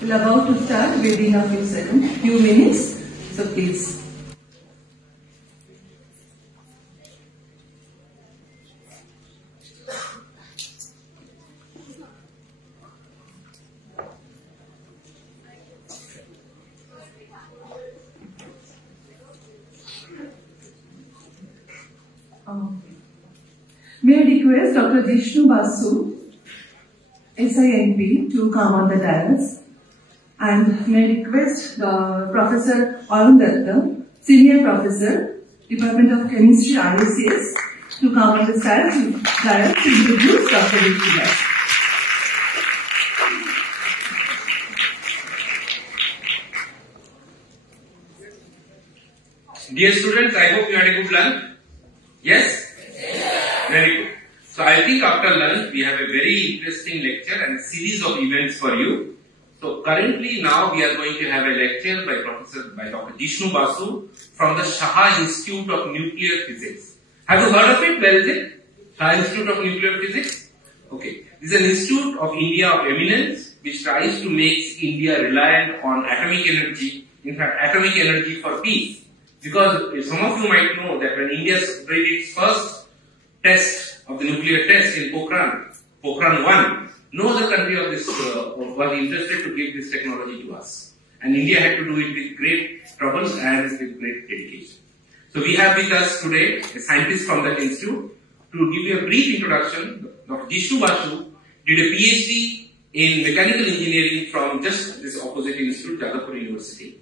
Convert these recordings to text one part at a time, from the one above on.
We're about to start within a few minutes. So please. May I request Dr. Vishnu Basu, SINP, to come on the dais, and may I request Professor Arun Datta, Senior Professor, Department of Chemistry, IACS, to come on the dais to introduce Dr. Vishnu Basu. Dear students, I hope you had a good lunch. Yes? Very good. So I think after lunch we have a very interesting lecture and a series of events for you. So currently now we are going to have a lecture by Dr. Vishnu Basu from the Shah Institute of Nuclear Physics. Have you heard of it? Where is it? Shah Institute of Nuclear Physics? Okay. This is an institute of India of eminence which tries to make India reliant on atomic energy, in fact atomic energy for peace. Because some of you might know that when India did its first test of the nuclear test in Pokhran 1, no other country of this was interested to give this technology to us. And India had to do it with great troubles and with great dedication. So we have with us today a scientist from that institute. To give you a brief introduction, Dr. Vishnu Basu did a PhD in mechanical engineering from just this opposite institute, Jadavpur University.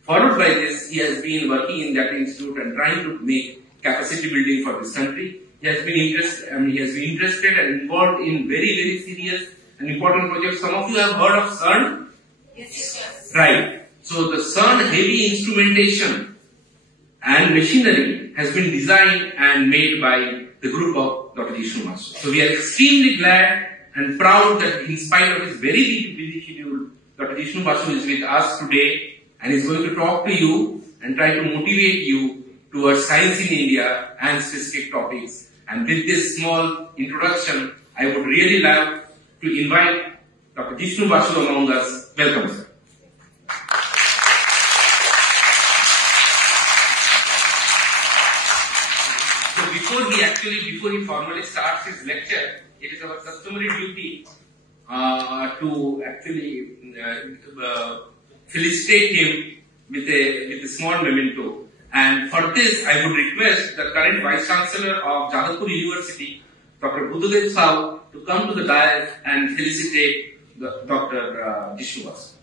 Followed by this, he has been working in that institute and trying to make capacity building for this country. He has been interested and involved in very, very serious and important projects. Some of you have heard of CERN? Yes. Right. So the CERN heavy instrumentation and machinery has been designed and made by the group of Dr. Vishnu Basu. So we are extremely glad and proud that in spite of his very busy schedule, Dr. Vishnu Basu is with us today and is going to talk to you and try to motivate you towards science in India and specific topics. And with this small introduction, I would really love to invite Dr. Vishnu Basu among us. Welcome, sir. So before he formally starts his lecture, it is our customary duty to actually felicitate him with a small memento. And for this, I would request the current Vice Chancellor of Jadavpur University, Dr. Buddhadev Sao, to come to the dais and felicitate Dr. Vishnu Basu.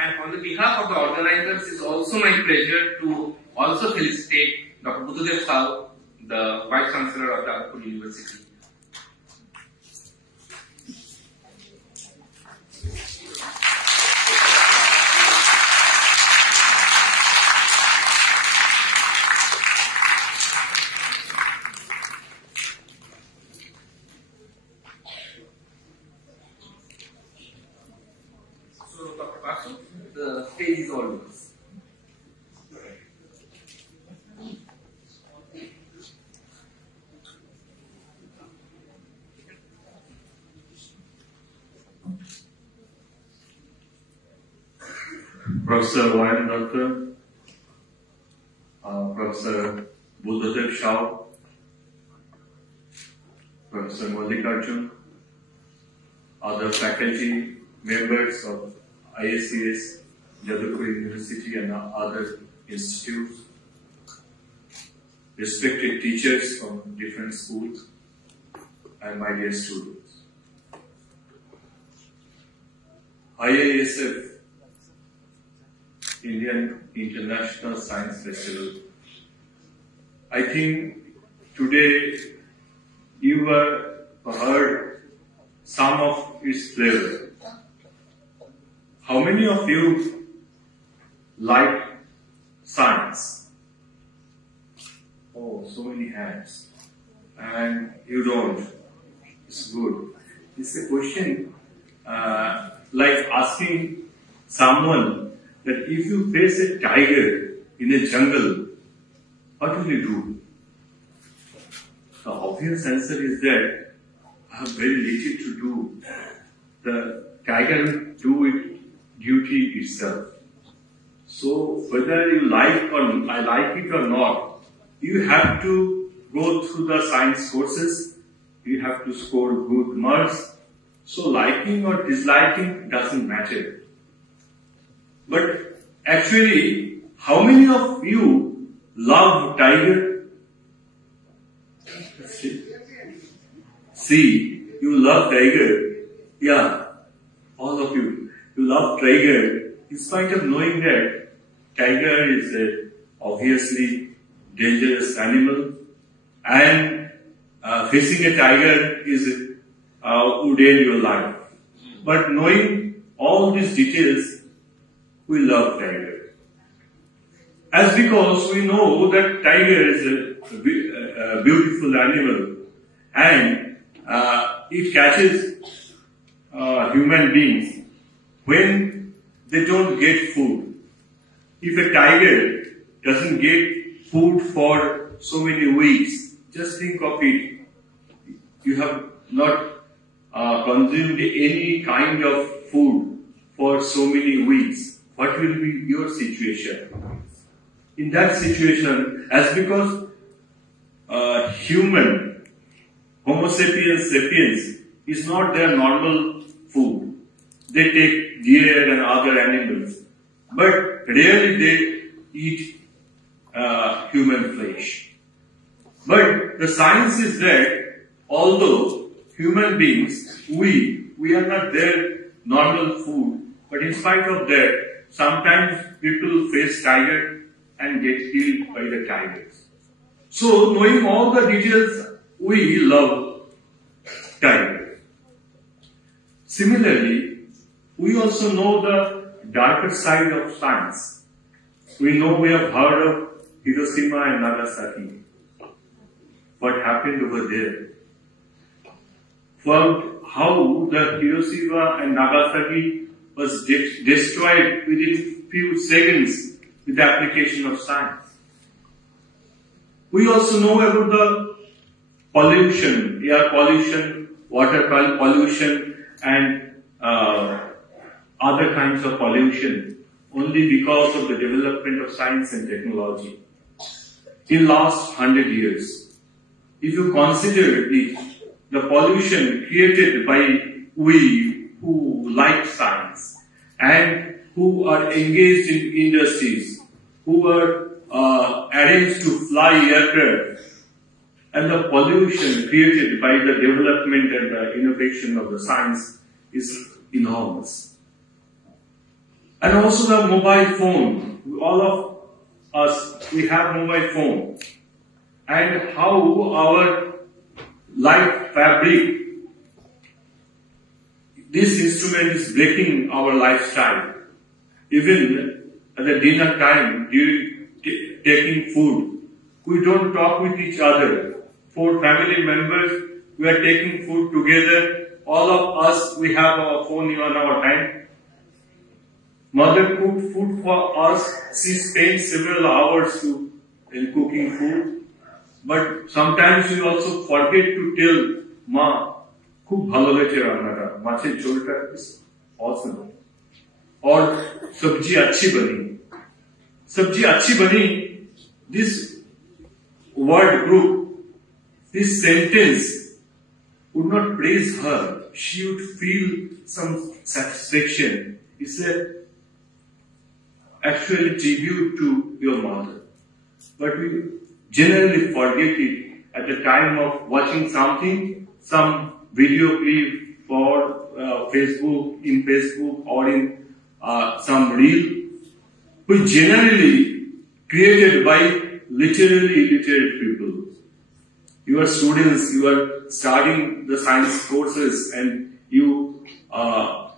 And on the behalf of the organizers, it's also my pleasure to also felicitate Dr. Buddhadev Sao, the Vice Chancellor of Jadavpur University. So, Dr. Basu, the stage is all yours. Professor Y.M. Datta, Professor Buddhadev Shah, Professor Mallikarjun, other faculty, members of IACS, Jadavpur University and other institutes, respected teachers from different schools, and my dear students. IISF, Indian International Science Festival. I think today you have heard some of its flavor. How many of you like science? Oh, so many hands. And you don't. It's good. It's a question like asking someone that if you face a tiger in a jungle, what will you do? The obvious answer is that I have very little to do. The tiger will do its duty itself. So whether you like or I like it or not, you have to go through the science courses. You have to score good marks. So liking or disliking doesn't matter. But actually, how many of you love tiger? See, you love tiger. Yeah, all of you. You love tiger in spite of knowing that tiger is a obviously dangerous animal and facing a tiger is would end your life. But knowing all these details, we love tiger. As because we know that tiger is a beautiful animal and it catches human beings when they don't get food. If a tiger doesn't get food for so many weeks, just think of it. You have not consumed any kind of food for so many weeks. What will be your situation? In that situation, as because human, Homo sapiens sapiens, is not their normal food. They take deer and other animals, but rarely they eat human flesh. But the science is that although human beings, we are not their normal food, but in spite of that, sometimes people face tiger and get killed by the tigers. So knowing all the details, we love tiger. Similarly, we also know the darker side of science. We know we have heard of Hiroshima and Nagasaki. What happened over there? How the Hiroshima and Nagasaki was destroyed within few seconds with the application of science. We also know about the pollution, air pollution, water pollution, and other kinds of pollution only because of the development of science and technology. In last 100 years, if you consider the pollution created by we who like science and who are engaged in industries, who are arranged to fly aircraft, and the pollution created by the development and the innovation of the science is enormous. And also the mobile phone. All of us, we have mobile phone. And how our life fabric, this instrument is breaking our lifestyle. Even at the dinner time, during taking food, we don't talk with each other. 4 family members, we are taking food together. All of us, we have our phone on our hand. Mother cooked food for us. She spent several hours in cooking food. But sometimes we also forget to tell Ma, khub bhalo hoyeche rannata, মাছের ঝোলটা is awesome. Or sabji achhi bani. Sabji achhi bani, this word group, this sentence would not praise her. She would feel some satisfaction. It's actually tribute to your mother. But we generally forget it at the time of watching something, some video clip for Facebook, in Facebook or in some reel, which generally created by literally illiterate people. You are students, you are studying the science courses and you are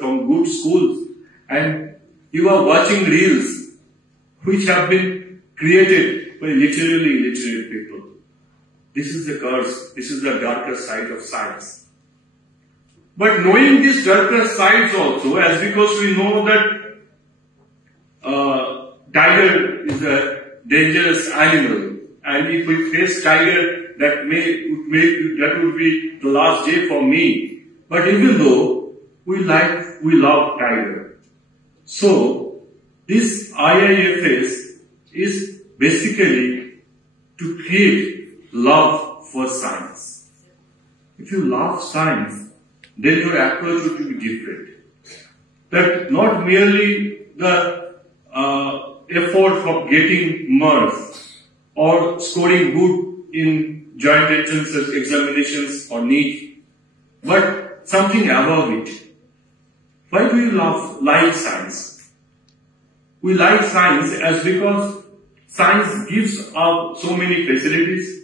from good schools and you are watching reels which have been created by literally illiterate people. This is the curse. This is the darker side of science. But knowing these darker sides also, as because we know that tiger is a dangerous animal, and if we face tiger, that would be the last day for me. But even though we love tiger. So this IIFS is basically to create love for science. If you love science, then your approach would be different. That not merely the effort of getting marks or scoring good in joint entrance examinations or NEET, but something above it. Why do you like science? We like science as because science gives us so many facilities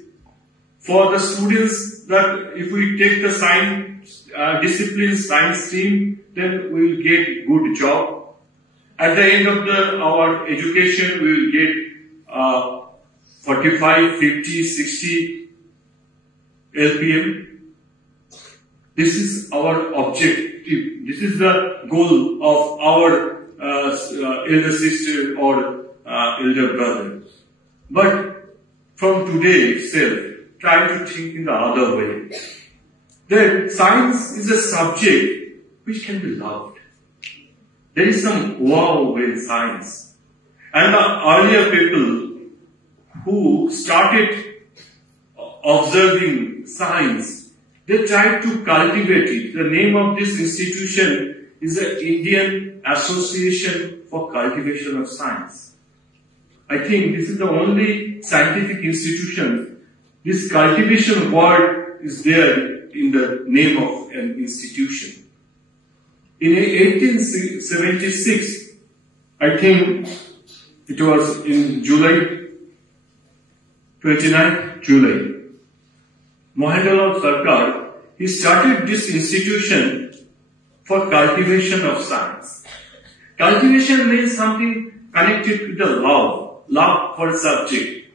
for the students that if we take the science discipline science stream, then we will get good job. At the end of our education, we will get 45, 50, 60 LPM. This is our objective. This is the goal of our elder sister or elder brother. But from today itself, try to think in the other way. That science is a subject which can be loved. There is some wow in science. And the earlier people who started observing science, they tried to cultivate it. The name of this institution is the Indian Association for Cultivation of Science. I think this is the only scientific institution. This cultivation word is there in the name of an institution. In 1876, I think it was in July, 29th July, Mohandas Sarkar, he started this institution for cultivation of science. Cultivation means something connected to the love for a subject.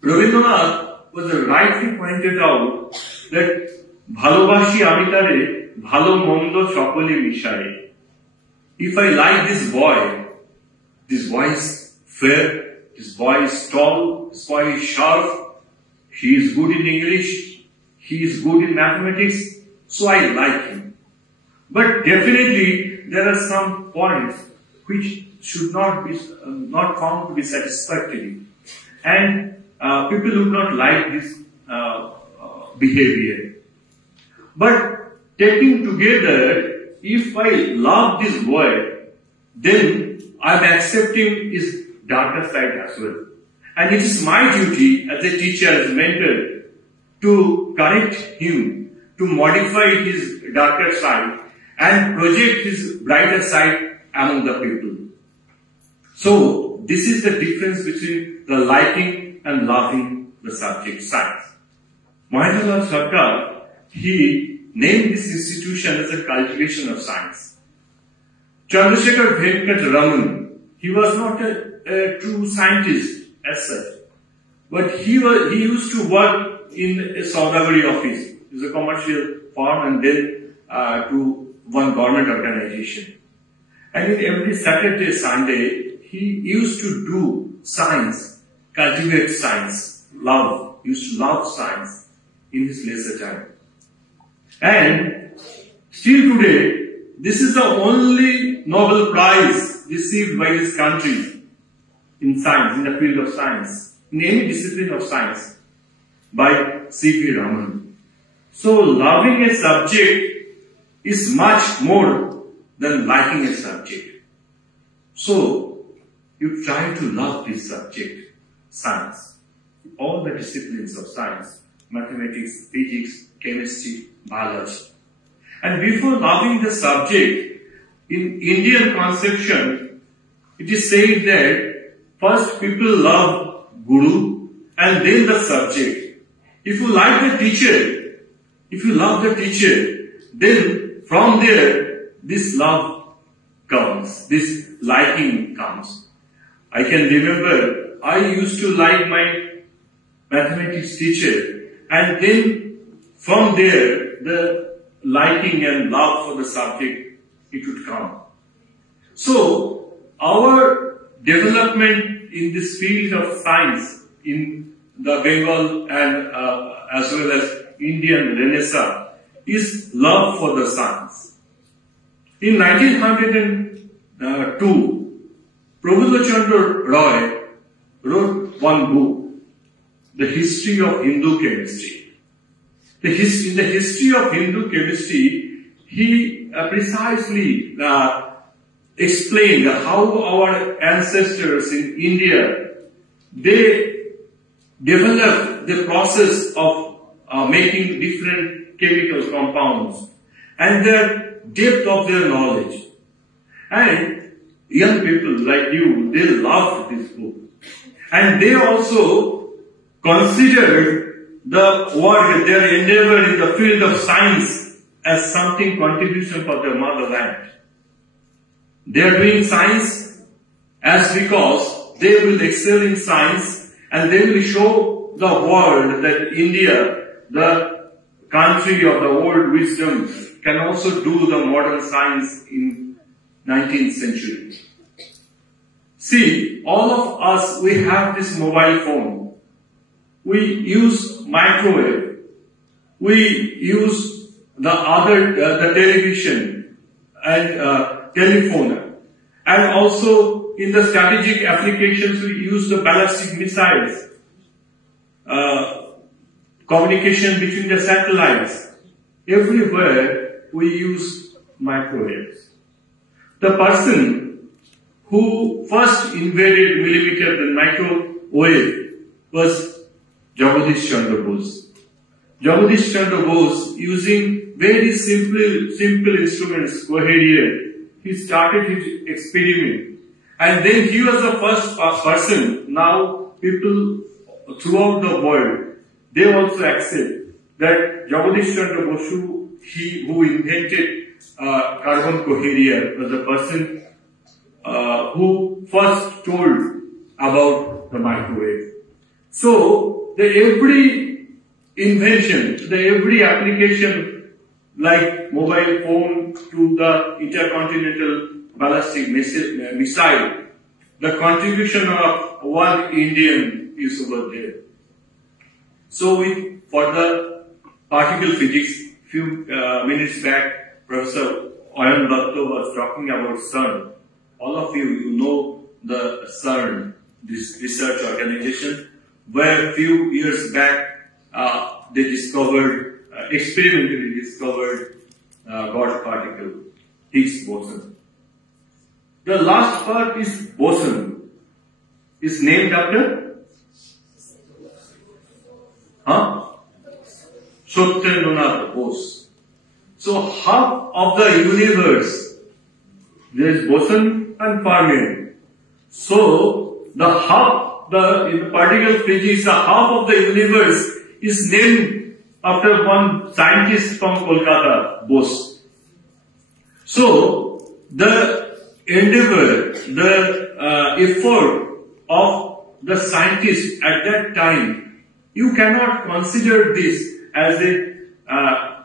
Rabindranath was rightly pointed out that bhalobashi ami tare bhalo mondo সকলে মিশায়. If I like this boy is fair, this boy is tall, this boy is sharp, he is good in English, he is good in mathematics, so I like him. But definitely there are some points which should not be not found to be satisfactory, and people would not like this behavior. But taking together, if I love this boy, then I am accepting his darker side as well. And it is my duty as a teacher, as a mentor, to correct him, to modify his darker side and project his brighter side among the people. So, this is the difference between the liking and loving the subject science. Mohandas Sarkar, he named this institution as a cultivation of science. Chandrasekhar Venkat Raman, he was not a true scientist as such, but he used to work in a Saudagari office. It was a commercial firm and then to one government organization. And in every Saturday, Sunday, he used to do science, cultivate science, used to love science in his leisure time. And still today, this is the only Nobel Prize received by this country in science, in the field of science, in any discipline of science, by C.V. Raman. So, loving a subject is much more than liking a subject. So, you try to love this subject, science, all the disciplines of science, mathematics, physics, chemistry, biology. And before loving the subject, in Indian conception, it is said that first people love Guru and then the subject. If you like the teacher, if you love the teacher, then from there, this love comes, this liking comes. I can remember I used to like my mathematics teacher, and then from there the liking and love for the subject, it would come. So our development in this field of science in the Bengal and as well as Indian Renaissance is love for the science. In 1902, Prabhupada Chandra Roy wrote one book, The History of Hindu Chemistry. In the history of Hindu chemistry, he precisely explained how our ancestors in India, they developed the process of making different chemical compounds and the depth of their knowledge. And young people like you, they loved this book. And they also considered the work, their endeavor in the field of science as something contribution for their motherland. They are doing science as because they will excel in science and they will show the world that India, the country of the world wisdom, can also do the modern science in 19th century. See, all of us, we have this mobile phone. We use microwave. We use the television and telephone. And also in the strategic applications, we use the ballistic missiles, communication between the satellites. Everywhere we use microwaves. The person who first invaded millimeter the microwave was Jagadish Chandra Bose. Jagadish Chandra Bose, using very simple instruments, coherent, he started his experiment. And then he was the first person. Now people throughout the world, they also accept that Jagadish Chandra Bose, who invented carbon coherent, was the person who first told about the microwave. So every invention, every application, like mobile phone to the intercontinental ballistic missile, the contribution of one Indian is over there. So for the particle physics, few minutes back, Professor Ayan Datta was talking about CERN. All of you know the CERN, this research organization, where a few years back they discovered, experimentally discovered God particle, Higgs boson. The last part is boson. Is named after? Satyendranath Bose. So half of the universe, there is boson and fermion. So in the particle physics, the half of the universe is named after one scientist from Kolkata, Bose. So the endeavor, the effort of the scientists at that time, you cannot consider this as a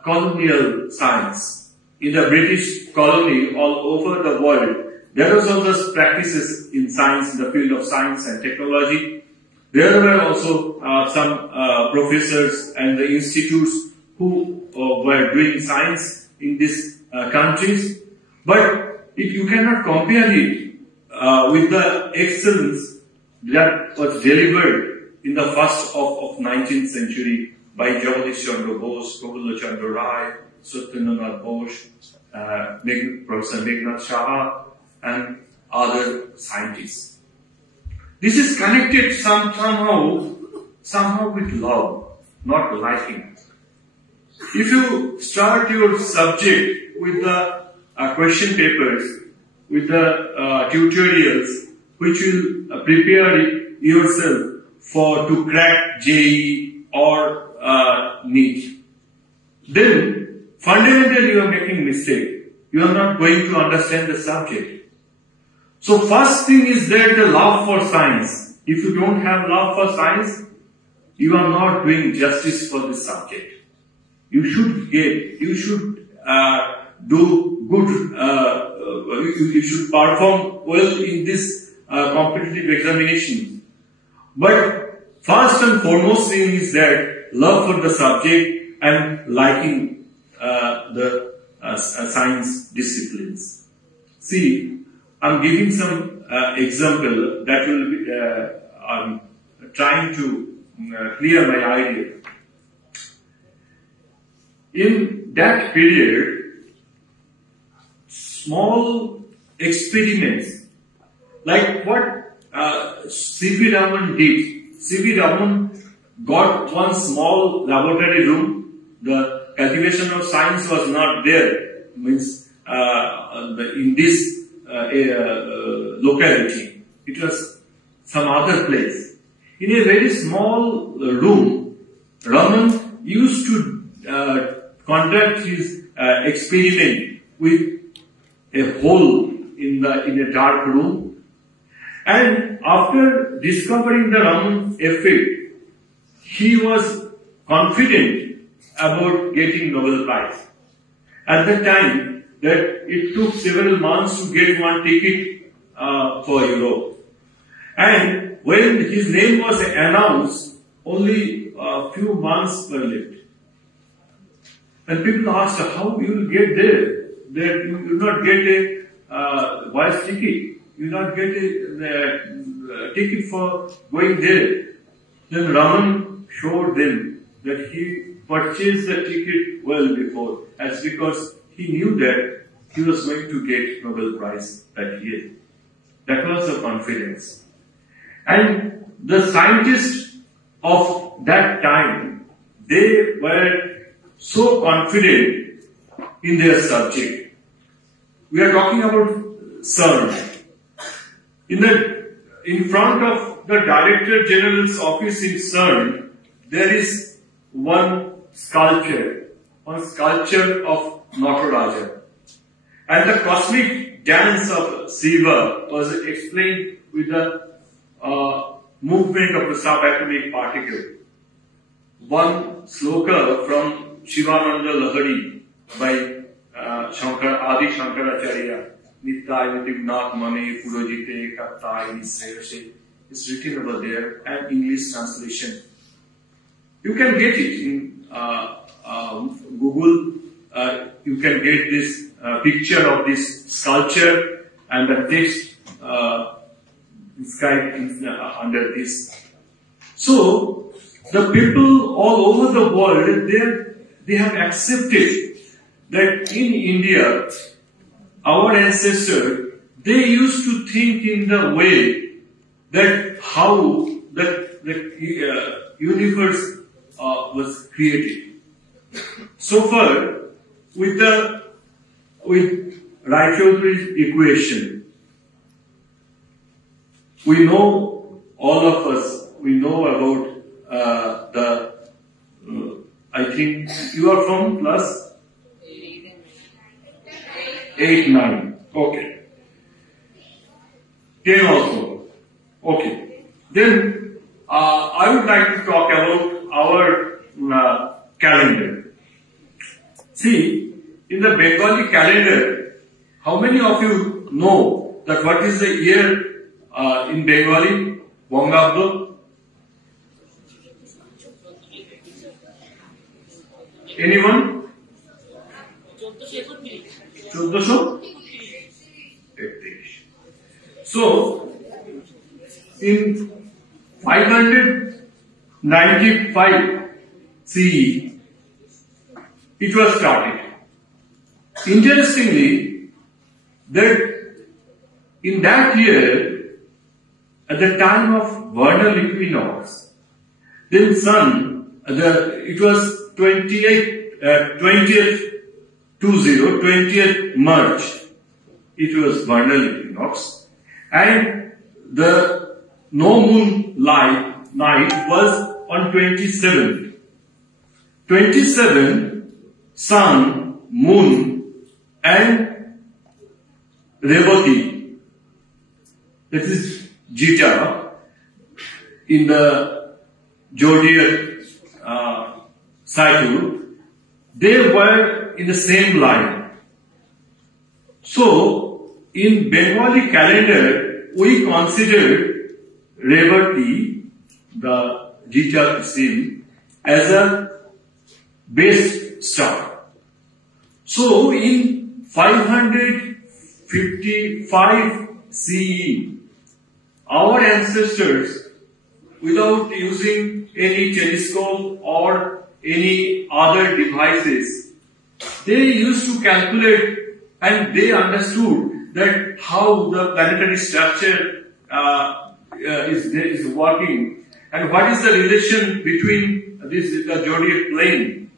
colonial science. In the British colony all over the world, there was also practices in science, in the field of science and technology. There were also some professors and the institutes who were doing science in these countries. But you cannot compare it with the excellence that was delivered in the first of 19th century by Jagadish Chandra Bose, Prabhupada Chandra Roy, Satyendranath Bose, Professor Meghnad Shah, and other scientists. This is connected somehow with love, not liking. If you start your subject with the question papers, with the tutorials, which will prepare yourself to crack JEE or NEET, then fundamentally you are making mistake. you are not going to understand the subject. So first thing is there the love for science. If you don't have love for science, you are not doing justice for the subject. You should do good, you should perform well in this competitive examination. But first and foremost thing is that love for the subject and liking the science disciplines. See, I'm giving some example that will be, I'm trying to clear my idea. In that period, small experiments, like what C.V. Raman did. C.V. Raman got one small laboratory room. The cultivation of science was not there, means in this locality. It was some other place. In a very small room, Raman used to conduct his experiment with a hole in a dark room, and after discovering the Raman effect, he was confident about getting Nobel Prize. At that time, that it took several months to get one ticket for Europe, and when his name was announced, only a few months were left. And people asked, how you will get there? That you will not get a wise ticket. You will not get a ticket for going there. Then Raman showed them that he purchased the ticket well before, as because he knew that he was going to get Nobel Prize that year. That was the confidence. And the scientists of that time, they were so confident in their subject. We are talking about CERN. In front of the Director General's office in CERN, there is one sculpture of Nataraja. And the cosmic dance of Shiva was explained with the movement of the subatomic particle. One sloka from Shivananda Lahari by Adi Shankaracharya, Nityai Nityagnat Mane Purojite Kattai Nisreyase, is written over there, and English translation. You can get it in Google. You can get this picture of this sculpture and the text inscribed under this. So, the people all over the world, they have accepted that in India, our ancestors, they used to think in the way that how the universe was created. So far, with Raychaudhury's equation, we know, all of us, we know about I think you are from plus 8, 9. Okay. 10 also. Okay. Then I would like to talk about our calendar. See, in the Bengali calendar, how many of you know that what is the year in Bengali? Bangabdo? Anyone? 1433. So, in 595 CE, it was started. Interestingly, that in that year, at the time of vernal equinox, then sun, it was 20th March, it was vernal equinox, and the no moon night was on 27th. 27, sun, moon, and Revati, that is Jita, in the zodiac cycle, they were in the same line. So, in Bengali calendar, we considered Revati, the Jita sim, as a base star. So, in 555 CE, our ancestors, without using any telescope or any other devices, they used to calculate and they understood that how the planetary structure is working and what is the relation between the zodiac plane.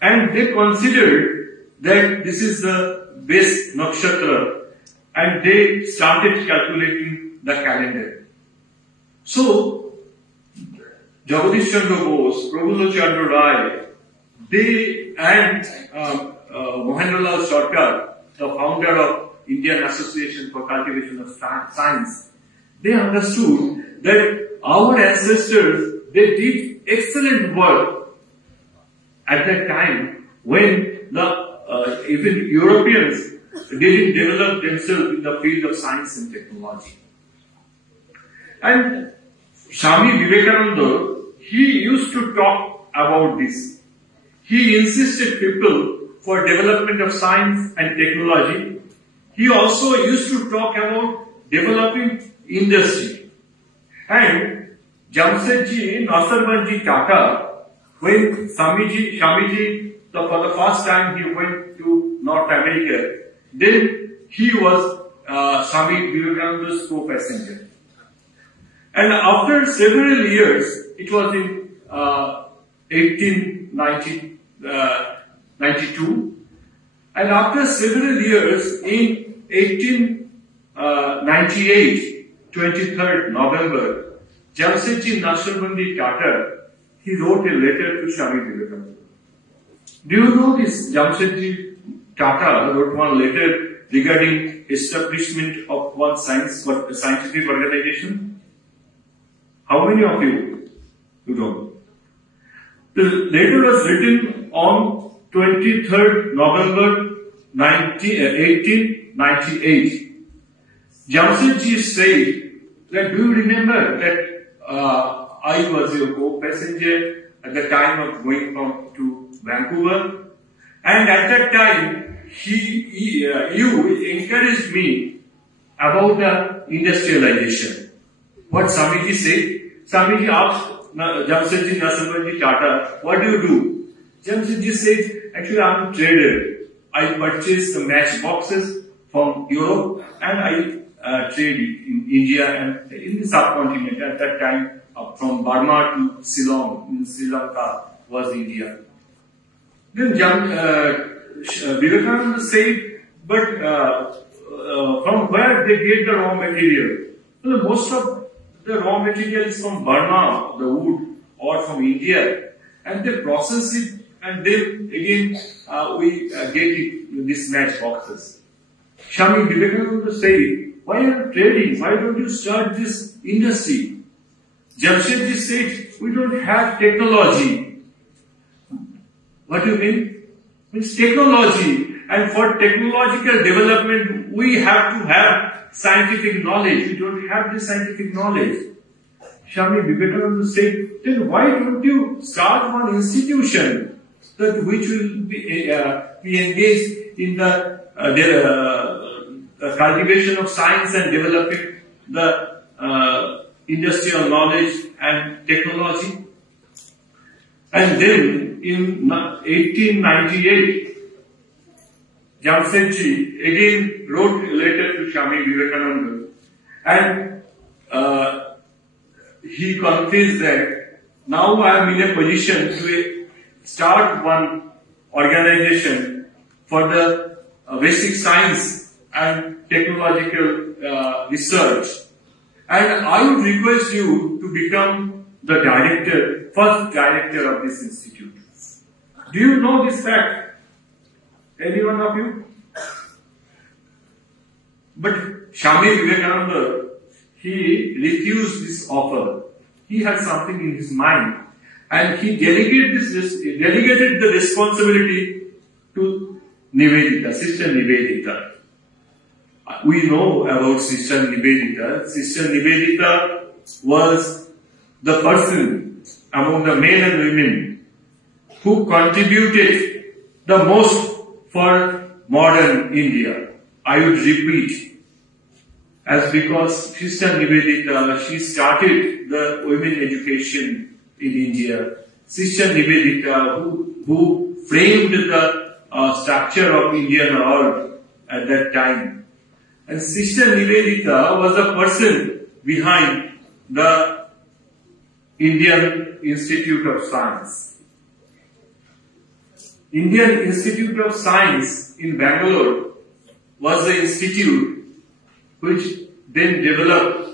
And they considered that this is the base nakshatra and they started calculating the calendar. So, Jagadish Chandra Bose, Prabhupada Chandra Rai, they and Mohendralal Sarkar, the founder of Indian Association for Cultivation of Science, they understood that our ancestors, they did excellent work at that time when the even Europeans didn't develop themselves in the field of science and technology. And Swami Vivekananda, he used to talk about this. He insisted people for development of science and technology. He also used to talk about developing industry. And Jamshedji Nasarbanji Tata, when Swamiji, for the first time he went to North America, then he was Swami Vivekananda's co-passenger. And after several years, it was in 1892, and after several years, in 1898, 23rd November, Jamshedji Nasarbandi Tata, he wrote a letter to Swami Vivekananda. Do you know this? Jamshedji Tata wrote one letter regarding establishment of one scientific organization. How many of you don't? The letter was written on 23rd November 1898. Jamshedji said that, do you remember that I was your co-passenger at the time of going to Vancouver? And at that time, you encouraged me about the industrialization. What Swamiji said? Swamiji asked Jamshedji Nasarbandi Tata, what do you do? Jamshedji said, actually I am a trader. I purchase the matchboxes from Europe and I trade in India and in the subcontinent. At that time, from Burma to Ceylon, in Sri Lanka was India. Then Vivekananda said, but from where they get the raw material? Well, most of the raw material is from Burma, the wood, or from India, and they process it, and then again we get it in these matchboxes. Swami Vivekananda said, why are you trading? Why don't you start this industry? Jamshedji said, we don't have technology. What do you mean? It's technology, and for technological development, we have to have scientific knowledge. We don't have this scientific knowledge. Swami Vivekananda said, then why don't you start one institution that which will be engaged in the cultivation of science and developing the industrial knowledge and technology? And then in 1898, Jamshedji again wrote a letter to Swami Vivekananda and he confessed that now I am in a position to start one organization for the basic science and technological research, and I would request you to become the director, first director of this institute. Do you know this fact? Any one of you? But Swami Vivekananda, he refused this offer. He had something in his mind, and he delegated the responsibility to Nivedita, Sister Nivedita. We know about Sister Nivedita. Sister Nivedita was the person among the men and women who contributed the most for modern India. I would repeat, as because Sister Nivedita, she started the women education in India. Sister Nivedita, who framed the structure of Indian world at that time. And Sister Nivedita was the person behind the Indian Institute of Science. Indian Institute of Science in Bangalore was the institute which then developed.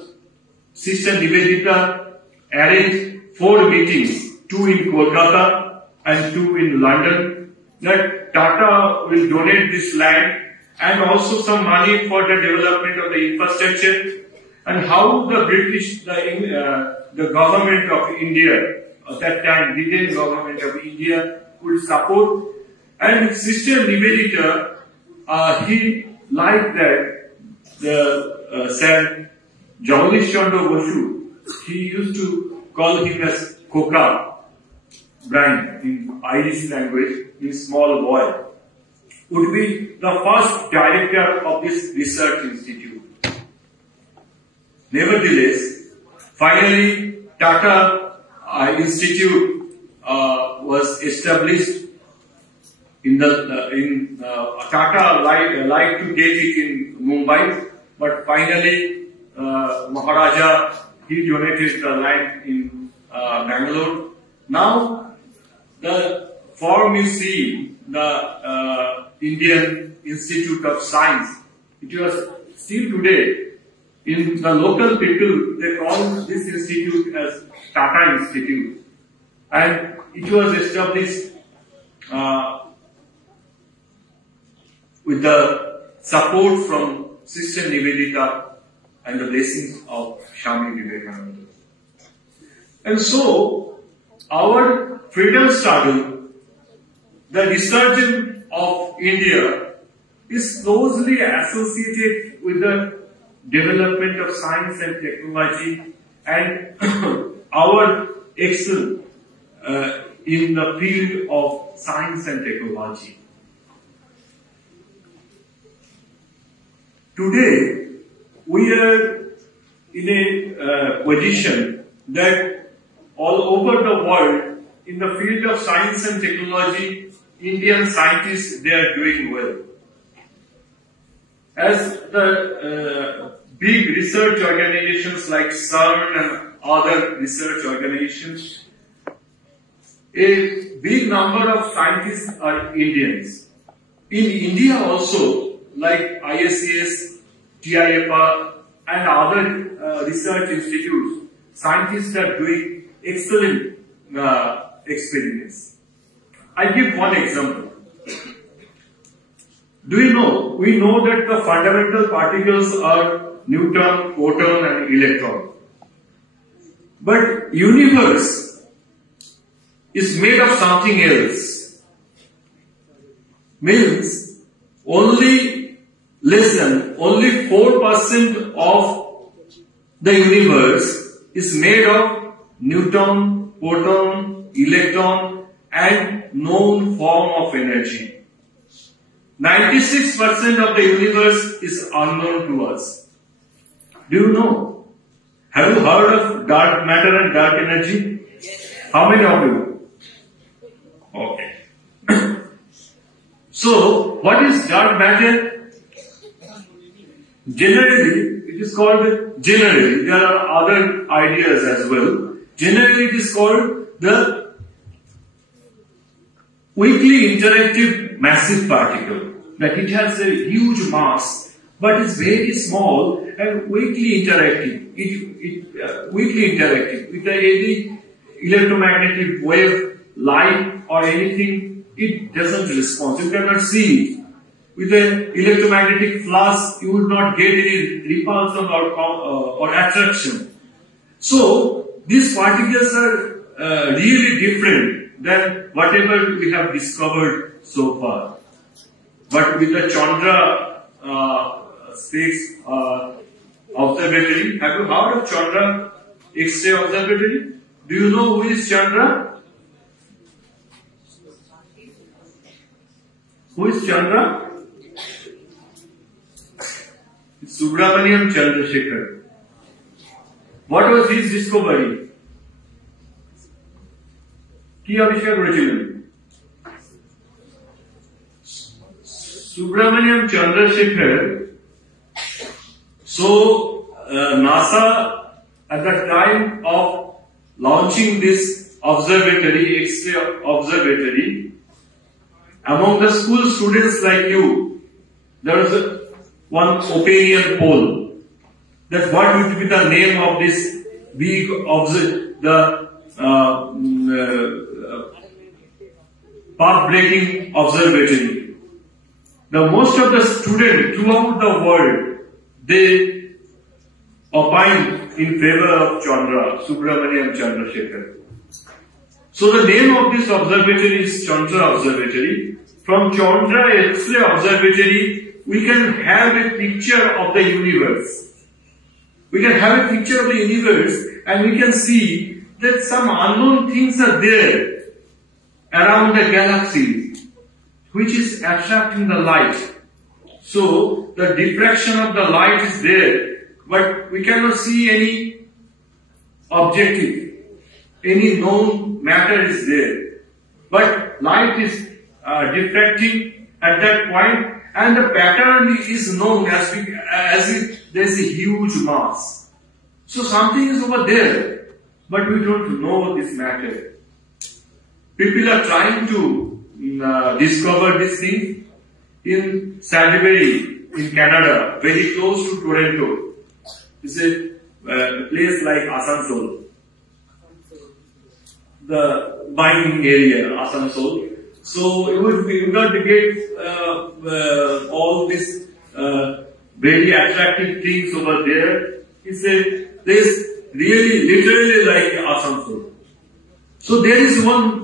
Sister Nivedita arranged 4 meetings, 2 in Kolkata and 2 in London, that Tata will donate this land and also some money for the development of the infrastructure, and how the British, the government of India at that time, the Indian government of India would support. And Sister Nivedita, he liked that the Sir Jagdish Chandra Basu, he used to call him as Koka, Brian in Irish language, in small boy, would be the first director of this research institute. Nevertheless, finally Tata Institute was established in Tata liked to take it in Mumbai, but finally Maharaja, he donated the land in Bangalore. Now the form you see, the Indian Institute of Science, it was still today in the local people, they call this institute as Tata Institute, and it was established with the support from Sister Nivedita and the blessings of Swami Vivekananda. And so, our freedom struggle, the resurgence of India, is closely associated with the development of science and technology and our excel in the field of science and technology. Today, we are in a position that all over the world, in the field of science and technology, Indian scientists, they are doing well. As the big research organizations like CERN and other research organizations, a big number of scientists are Indians. In India also, like IACS, TIFR and other research institutes, scientists are doing excellent experiments. I give one example. Do you know, we know that the fundamental particles are neutron, proton and electron. But universe is made of something else. Means only 4% of the universe is made of neutron, proton, electron and known form of energy. 96% of the universe is unknown to us. Do you know? Have you heard of dark matter and dark energy? How many of you? Okay. So, what is dark matter? Generally, it is called, there are other ideas as well. Generally, it is called the weakly interactive massive particle. That it has a huge mass, but it's very small and weakly interactive. Weakly interactive with any electromagnetic wave, light or anything, it doesn't respond. You cannot see it. with an electromagnetic flask, you would not get any repulsion or attraction. So, these particles are really different than whatever we have discovered so far. But with the Chandra space observatory, have you heard of Chandra X-ray observatory? Do you know who is Chandra? Who is Chandra? It's Subramaniam Chandrasekhar. What was his discovery? কি আবিষ্কার করেছিলেন? Subramaniam Chandrasekhar. So NASA at the time of launching this observatory, X-ray observatory, among the school students like you, there was one opinion poll that what would be the name of this big path-breaking observatory. Now most of the students throughout the world, they opined in favor of Chandra, Subramaniam Chandrasekhar. So the name of this observatory is Chandra Observatory. From Chandra X-ray Observatory, we can have a picture of the universe. We can have a picture of the universe and we can see that some unknown things are there around the galaxy, which is attracting the light. So the diffraction of the light is there, but we cannot see any objective, any known matter is there. But light is diffracting at that point, and the pattern is known as if there is a huge mass. So something is over there, but we don't know this matter. People are trying to discover this thing in Sudbury, in Canada, very close to Toronto. It's a place like Asansol, the mining area, Asansol. So you would not get all these very attractive things over there. It's a place really, literally like Asansol. So there is one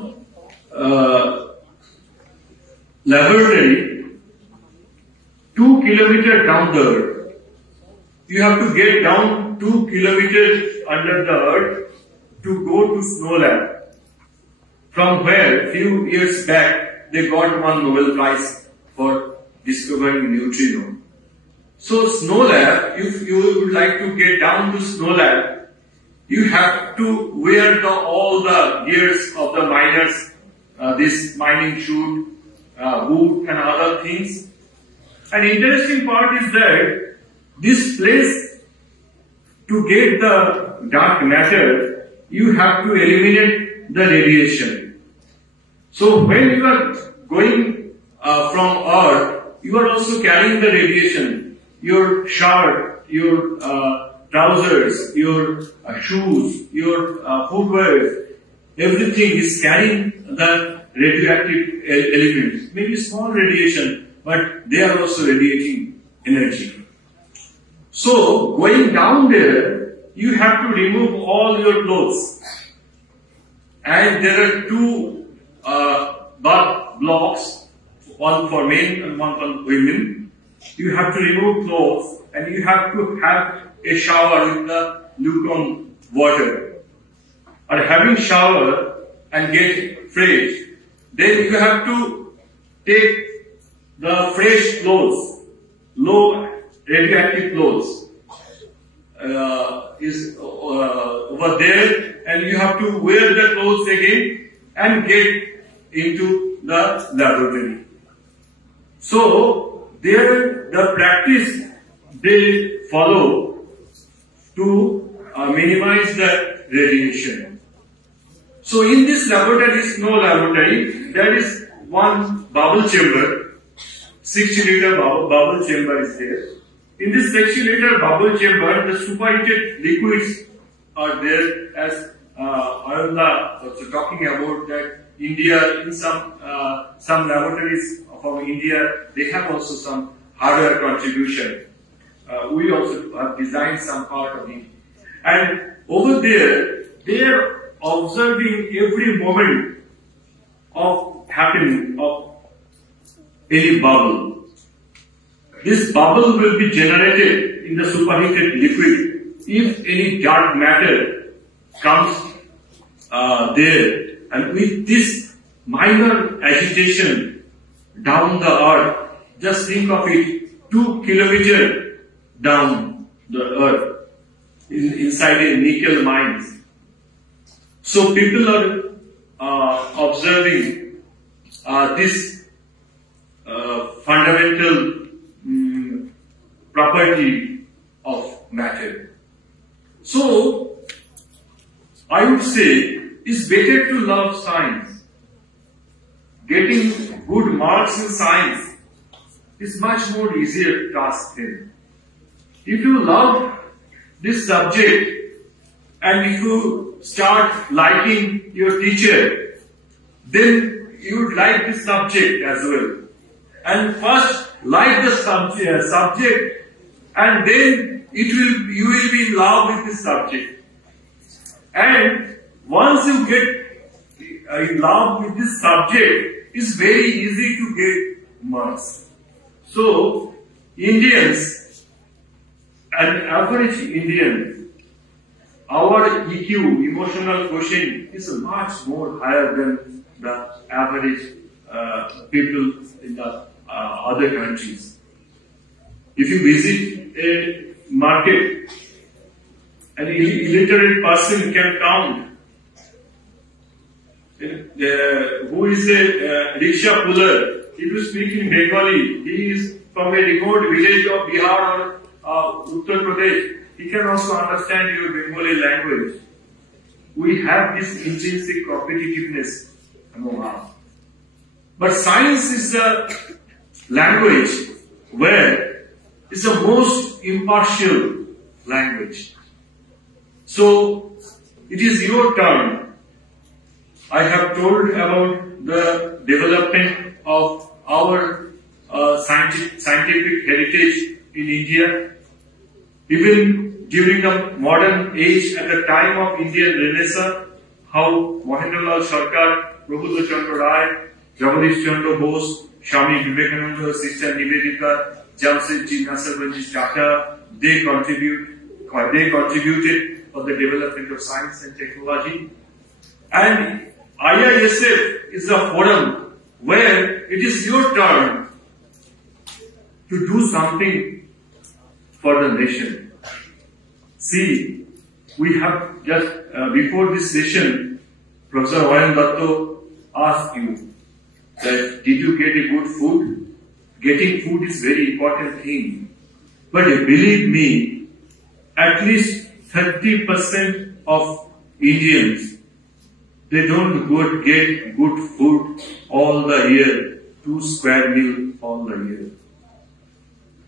laboratory 2 kilometers down the earth. You have to get down 2 kilometers under the earth to go to Snow Lab. From where few years back they got one Nobel Prize for discovering neutrino. So Snow Lab, if you would like to get down to Snow Lab, you have to wear all the gears of the miners, this mining chute, boot and other things. An interesting part is that this place, to get the dark matter, you have to eliminate the radiation. So when you are going from Earth, you are also carrying the radiation. Your shirt, your trousers, your shoes, your footwear, everything is carrying the radioactive elements. Maybe small radiation, but they are also radiating energy. So going down there, you have to remove all your clothes. And there are 2 bath blocks, one for men and one for women. You have to remove clothes and you have to have a shower with the lukewarm water. Or having shower and get fresh, then you have to take the fresh clothes, low radioactive clothes is over there, and you have to wear the clothes again and get into the laboratory. So there the practice they follow to minimize the radiation. So in this laboratory, Snow Laboratory, there is one bubble chamber, 60-liter bubble chamber is there. In this 60-liter bubble chamber, the superheated liquids are there, as Arunda was talking about that India in some laboratories from India, they have also some hardware contribution. We also have designed some part of it. And over there, they are observing every moment of happening of any bubble. This bubble will be generated in the superheated liquid if any dark matter comes there. And with this minor agitation down the earth, just think of it, 2 kilometers down the earth, inside a nickel mines. So people are observing this fundamental property of matter. So I would say it's better to love science. Getting good marks in science is much more easier task then. If you love this subject and if you start liking your teacher, then you would like this subject as well. And first like the subject and then you will be in love with this subject. And once you get in love with this subject, it's very easy to get marks. So Indians, an average Indian, our EQ, emotional quotient, is much more higher than the average people in the other countries. If you visit a market, an illiterate person can count who is a rickshaw puller. If you speak in Bengali, he is from a remote village of Bihar or Uttar Pradesh, he can also understand your Bengali language. We have this intrinsic competitiveness among us. But science is the language where it's the most impartial language. So it is your turn. I have told about the development of our scientific heritage in India. Even during the modern age, at the time of Indian Renaissance, how Mahendralal Sarkar, Prabodh Chandra Rai, Jagadish Chandra Bose, Swami Vivekananda, Sister Nivedita, Jamshedji Nasirji Tata, they contributed for the development of science and technology. And IISF is a forum where it is your turn to do something for the nation. See, we have just before this session, Professor Vayan Datto asked you that did you get a good food? Getting food is very important thing. But believe me, at least 30% of Indians, they don't get good food all the year, 2 square meal all the year.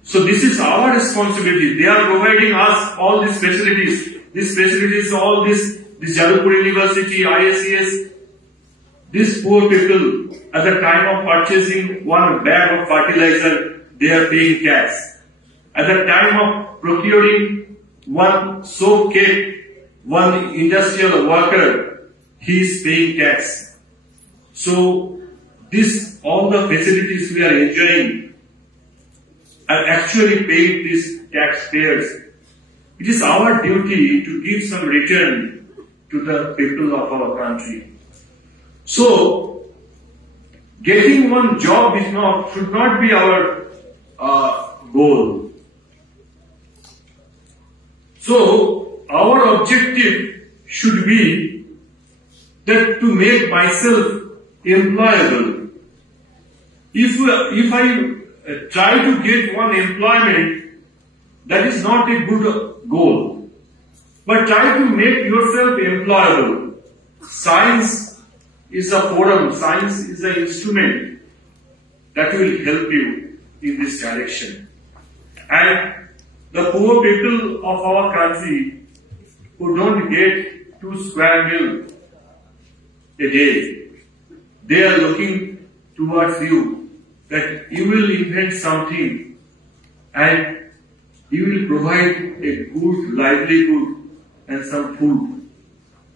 So this is our responsibility. They are providing us all these facilities. These facilities, all this Jalupur University, IACS, these poor people, at the time of purchasing one bag of fertilizer, they are paying tax. At the time of procuring one soap cake, one industrial worker, he is paying tax. So all the facilities we are enjoying are actually paying these taxpayers. It is our duty to give some return to the people of our country. So, getting one job should not be our goal. So, our objective should be that to make myself employable. If I try to get one employment, that is not a good goal. But try to make yourself employable. Science is a forum, science is an instrument that will help you in this direction. And the poor people of our country who don't get 2 square meal a day, they are looking towards you that you will invent something and you will provide a good livelihood and some food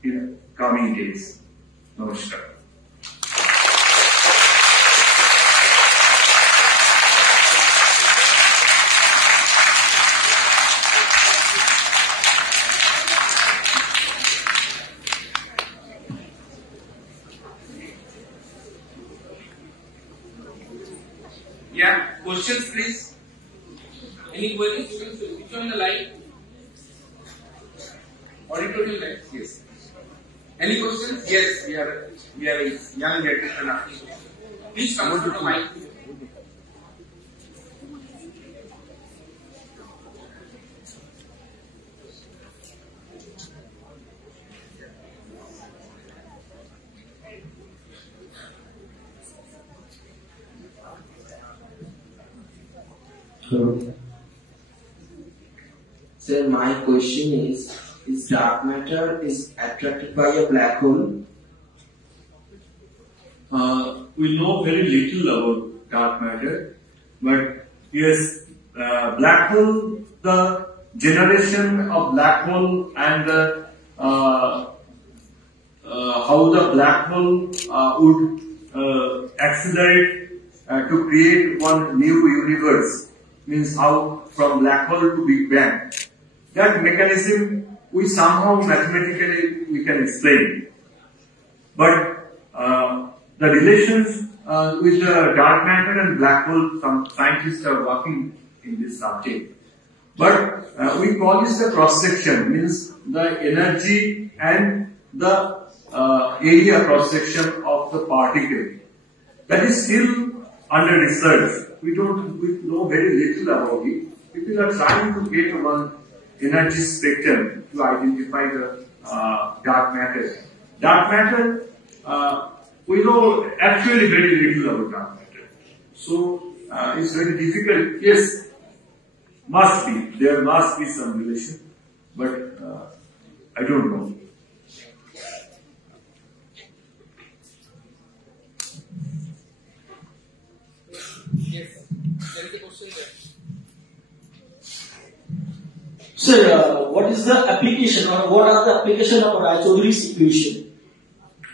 in coming days. Namaskar. Yeah, questions please. Any queries? Which one the line? Auditorium line? Yes. Any questions? Yes, we have a young generation asking questions. Please come to the mic. Hello. Sir, my question is dark matter is attracted by a black hole? We know very little about dark matter, but yes, black hole, the generation of black hole and the, how the black hole would accelerate to create one new universe, means how from black hole to Big Bang. That mechanism we somehow mathematically we can explain, but the relations with the dark matter and black hole, some scientists are working in this subject. But we call this the cross section, means the energy and the area cross section of the particle. That is still under research. We know very little about it. People are trying to get one energy spectrum to identify the dark matter. Dark matter, we know actually very little about dark matter. So it's very difficult. Yes, there must be some relation, but I don't know. Yes, there is a question there. Sir, what is the application or what are the application of Raychaudhury's equation?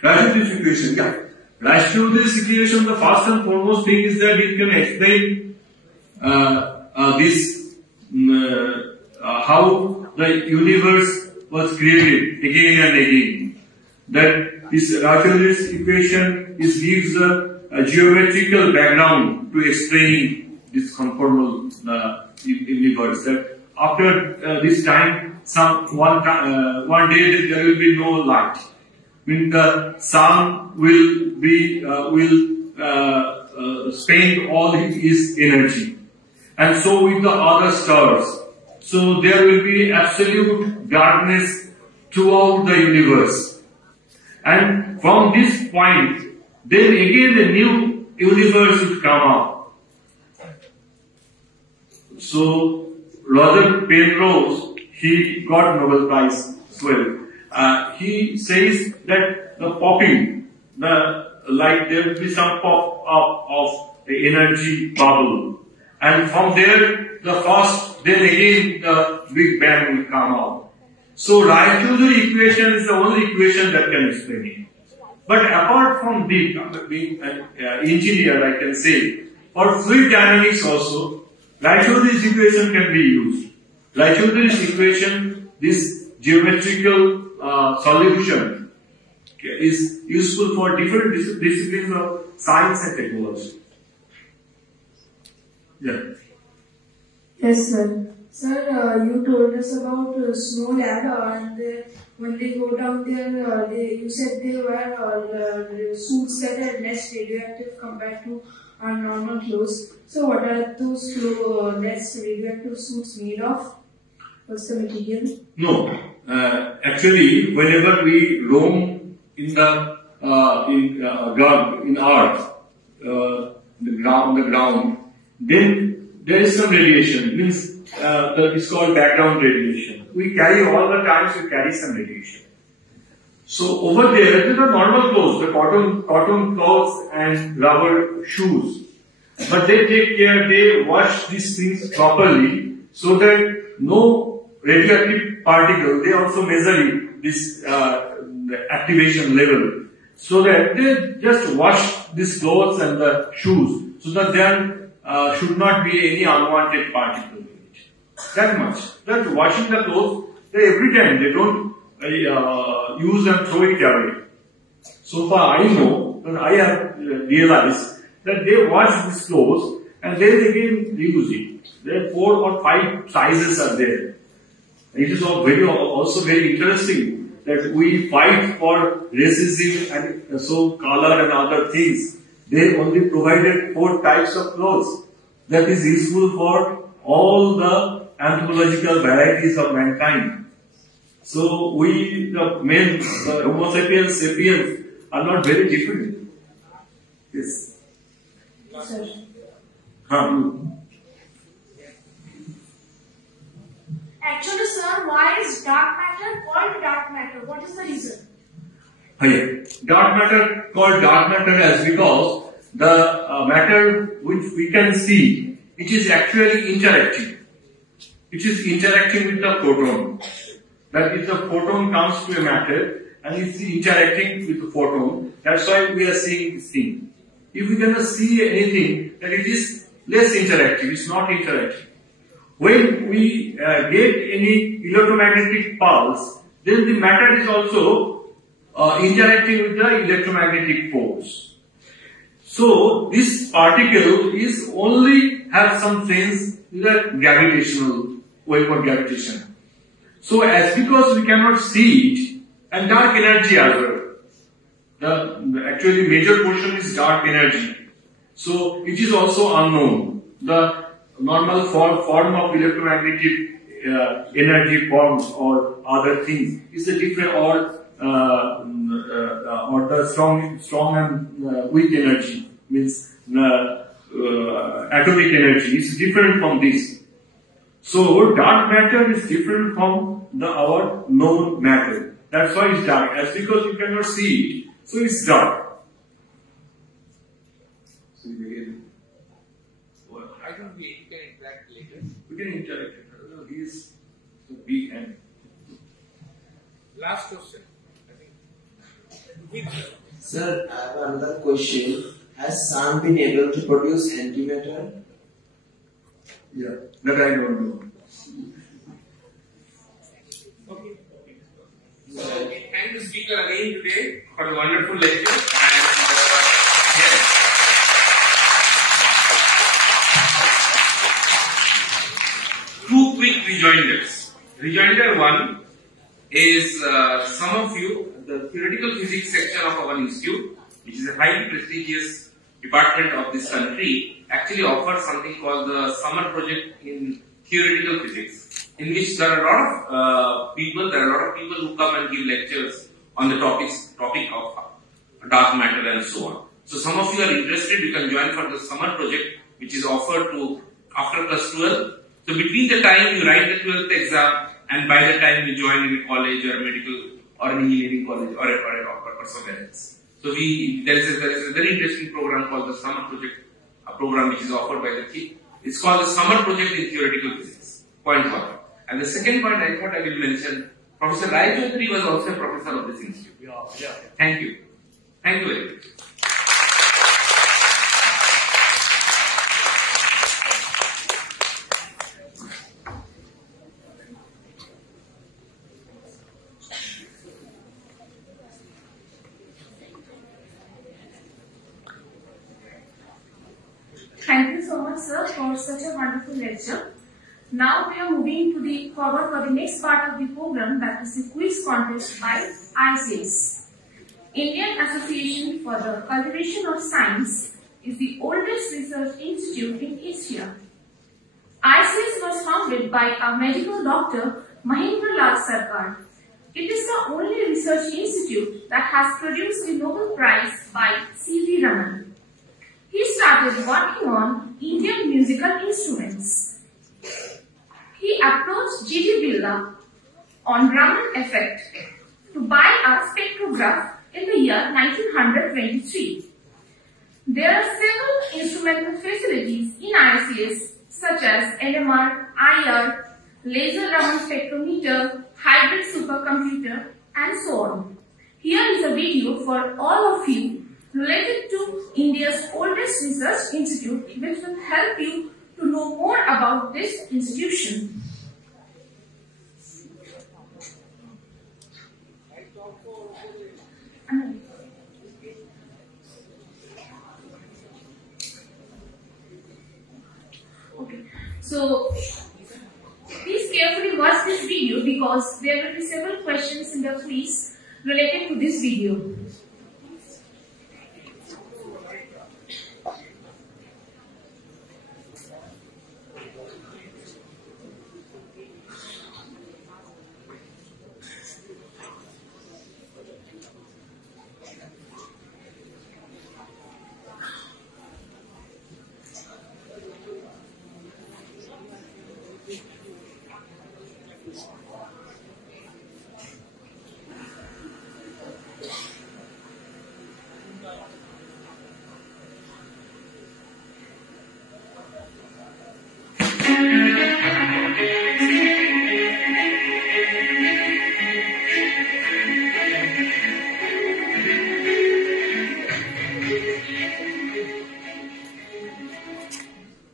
Raychaudhury's equation, yeah. Raychaudhury's equation, the first and foremost thing is that it can explain how the universe was created again and again. That this Raychaudhury's equation gives a geometrical background to explaining this conformal universe. That after this time, one day there will be no light. When the sun will spend all its energy, and so with the other stars. So there will be absolute darkness throughout the universe. And from this point, then again a new universe will come up. So Roger Penrose, he got Nobel Prize as well. He says that the popping, like there will be some pop up of the energy bubble, and from there then again the Big Bang will come out. So Raychaudhury equation is the only equation that can explain it. But apart from this, being an engineer, I can say, for fluid dynamics also, Raychaudhury's equation can be used. Raychaudhury's equation, this geometrical solution is useful for different disciplines of science and technology. Yeah. Yes, sir. Sir, you told us about snow ladder, and when they go down there, you said they wear suits that are less radioactive compared to our normal clothes. So, what are those less radioactive suits made of? What's the material? No, actually, whenever we roam in the in earth, the ground, then there is some radiation. Means it's called background radiation. We carry all the times. We carry some radiation. So over there, there are normal clothes, the cotton clothes and rubber shoes. but they take care, they wash these things properly so that no radioactive particle, they also measure it, this the activation level, so that they just wash these clothes and the shoes so that there should not be any unwanted particle in it. That much. That washing the clothes, they every time they don't use and throw it away. So far I know, and I have realized that they wash these clothes and then again reuse it. There are 4 or 5 sizes are there. It is also very interesting that we fight for racism and so color and other things. They only provided 4 types of clothes that is useful for all the anthropological varieties of mankind. So we, the men, the Homo sapiens, sapiens are not very different. Yes. Sir. Actually, sir, why is dark matter called dark matter? What is the reason? Dark matter called dark matter as because the matter which we can see, it is actually interacting. It is interacting with the photon. That if the photon comes to a matter and it is interacting with the photon, that's why we are seeing this thing. If we cannot see anything, then it is less interactive, it's not interactive. When we get any electromagnetic pulse, then the matter is also interacting with the electromagnetic force. So this particle is only have some sense with the gravitational wave of gravitation. So as because we cannot see it, and dark energy as well. The actually major portion is dark energy. So it is also unknown. The normal form of electromagnetic energy forms or other things is a different or the strong and weak energy means atomic energy is different from this. So dark matter is different from our known matter. That's why it's dark. As because you cannot see it, so it's dark. So I think we can interact later. we can interact. He is the big end. Last question. I think. Sir, I have another question. Has sun been able to produce antimatter? Yeah, that I don't know. Okay. So we thank the speaker again today for a wonderful lecture and yes. Two quick rejoinders. Rejoinder 1 is some of you, the theoretical physics section of our institute, which is a highly prestigious department of this country, actually offers something called the summer project in theoretical physics, in which there are a lot of people who come and give lectures on the topic of dark matter and so on. So some of you are interested, you can join for the summer project, which is offered to after plus 12. So between the time you write the 12th exam and by the time you join in a college or a medical or an engineering college or somewhere else. So there is a very interesting program called the summer project, a program which is offered by the kid. It's called the summer project in theoretical physics. Point 1. And the second point I thought I will mention, Professor Rai Chaudhary was also a professor of this institute. Yeah. Thank you. Thank you very much. Thank you so much, sir, for such a wonderful lecture. Now we are moving to the forward for the next part of the program, that is the quiz contest by IACS. Indian Association for the Cultivation of Science is the oldest research institute in Asia. IACS was founded by our medical doctor Mahendra Lal Sarkar. It is the only research institute that has produced the Nobel Prize by C.V. Raman. He started working on Indian musical instruments. He approached G.D. Birla on Raman effect to buy a spectrograph in the year 1923. There are several instrumental facilities in IACS such as NMR, IR, laser Raman spectrometer, hybrid supercomputer, and so on. Here is a video for all of you related to India's oldest research institute, which will help you to know more about this institution. Okay, so please carefully watch this video because there will be several questions in the quiz related to this video.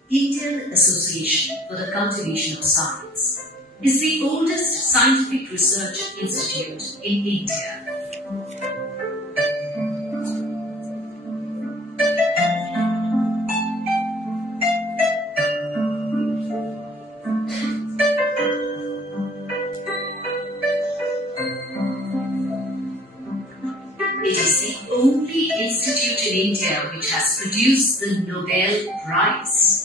Indian Association for the Cultivation of Science is the oldest scientific research institute in India. It is the only institute in India which has produced the Nobel Prize.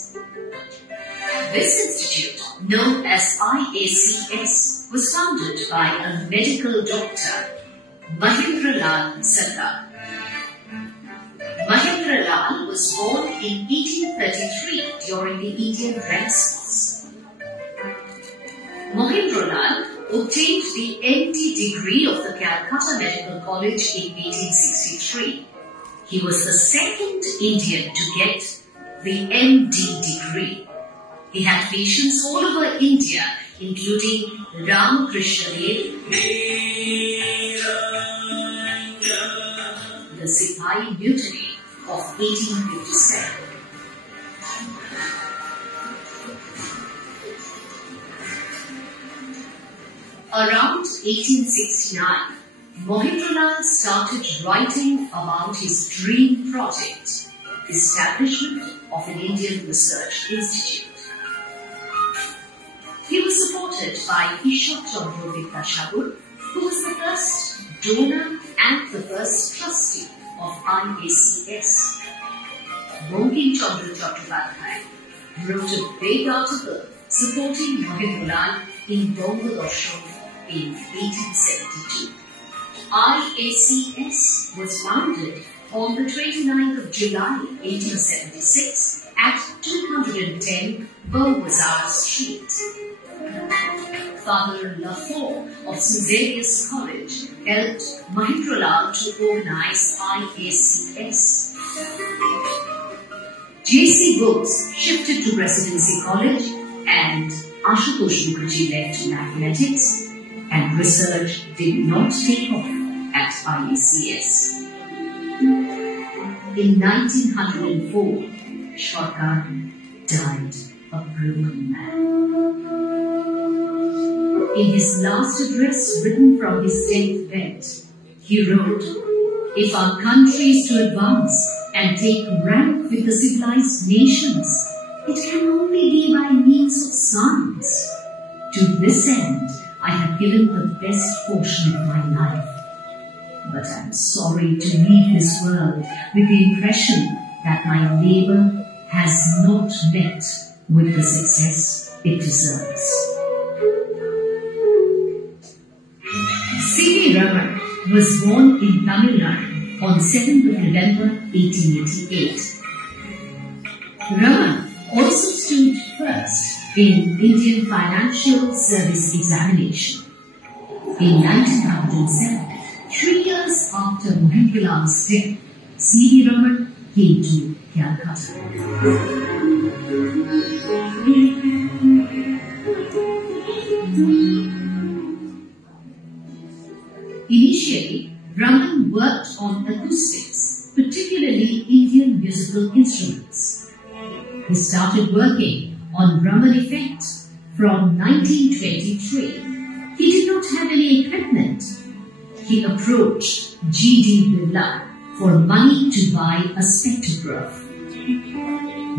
This institute, known as IACS, was founded by a medical doctor, Mahendralal Sardar. Mahendralal was born in 1833 during the Indian Renaissance. Mahendralal obtained the MD degree of the Calcutta Medical College in 1863. He was the second Indian to get the MD degree. He had patients all over India, including Ramakrishna Dev, the Sipahi Mutiny of 1857. Around 1869, Mahendralal started writing about his dream project, establishment of an Indian research institute. He was supported by Ishwar Chandra Vidyashagur, who was the first donor and the first trustee of IACS. Bankim Chandra Chattopadhyay wrote a big article supporting Mahendralal in Bangadorshan in 1872. IACS was founded on the 29th of July 1876 at 210 Beaubazar Street. Father Lafont of St. Xavier's College helped Mahendralal to organize IACS. J.C. Bose shifted to Residency College and Ashutosh Mukherjee left mathematics, and research did not take off at IACS. In 1904, Shortkar died a broken man. In his last address written from his deathbed, he wrote, "If our country is to advance and take rank with the civilized nations, it can only be by means of science. To this end, I have given the best portion of my life. But I am sorry to leave this world with the impression that my labor has not met with the success it deserves." C.V. Raman was born in Tamil Nadu on 7th of November 1888. Raman also stood first in Indian Financial Service Examination. In 1907, 3 years after Mahendralal's death, C.V. Raman came to Kolkata. Initially, Raman worked on acoustics, particularly Indian musical instruments. He started working on Raman effect from 1923. He did not have any equipment. He approached G.D. Birla for money to buy a spectrograph.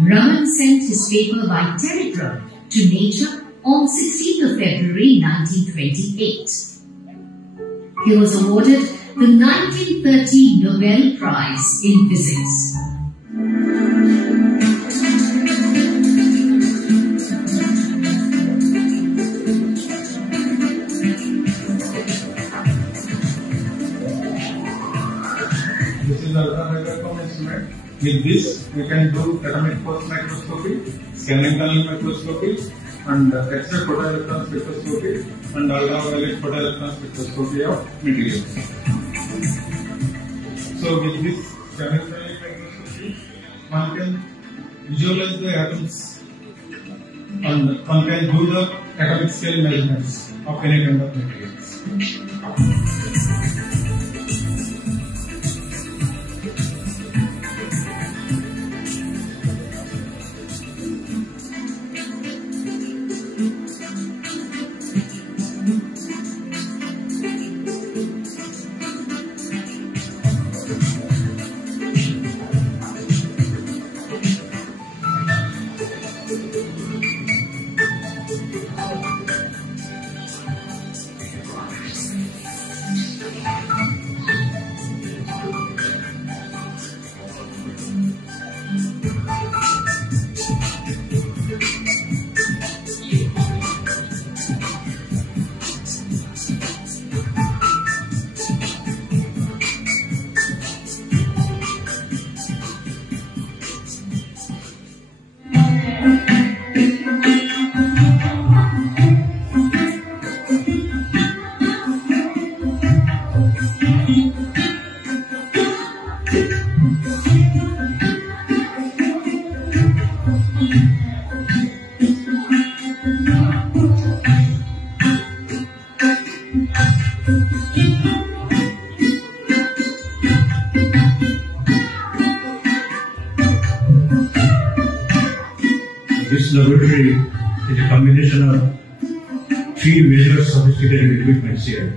Raman sent his paper by telegram to Nature on 16th of February 1928. He was awarded the 1930 Nobel Prize in Physics. This is ultra-microscope instrument. With this, we can do atomic force microscopy, scanning tunnel microscopy, and X-ray photoelectron spectroscopy, and ultraviolet photoelectron spectroscopy of materials. So with this scanning tunnel microscopy, one can visualize the atoms and one can do the atomic scale measurements of any kind of materials. This laboratory is a combination of three major sophisticated equipments here.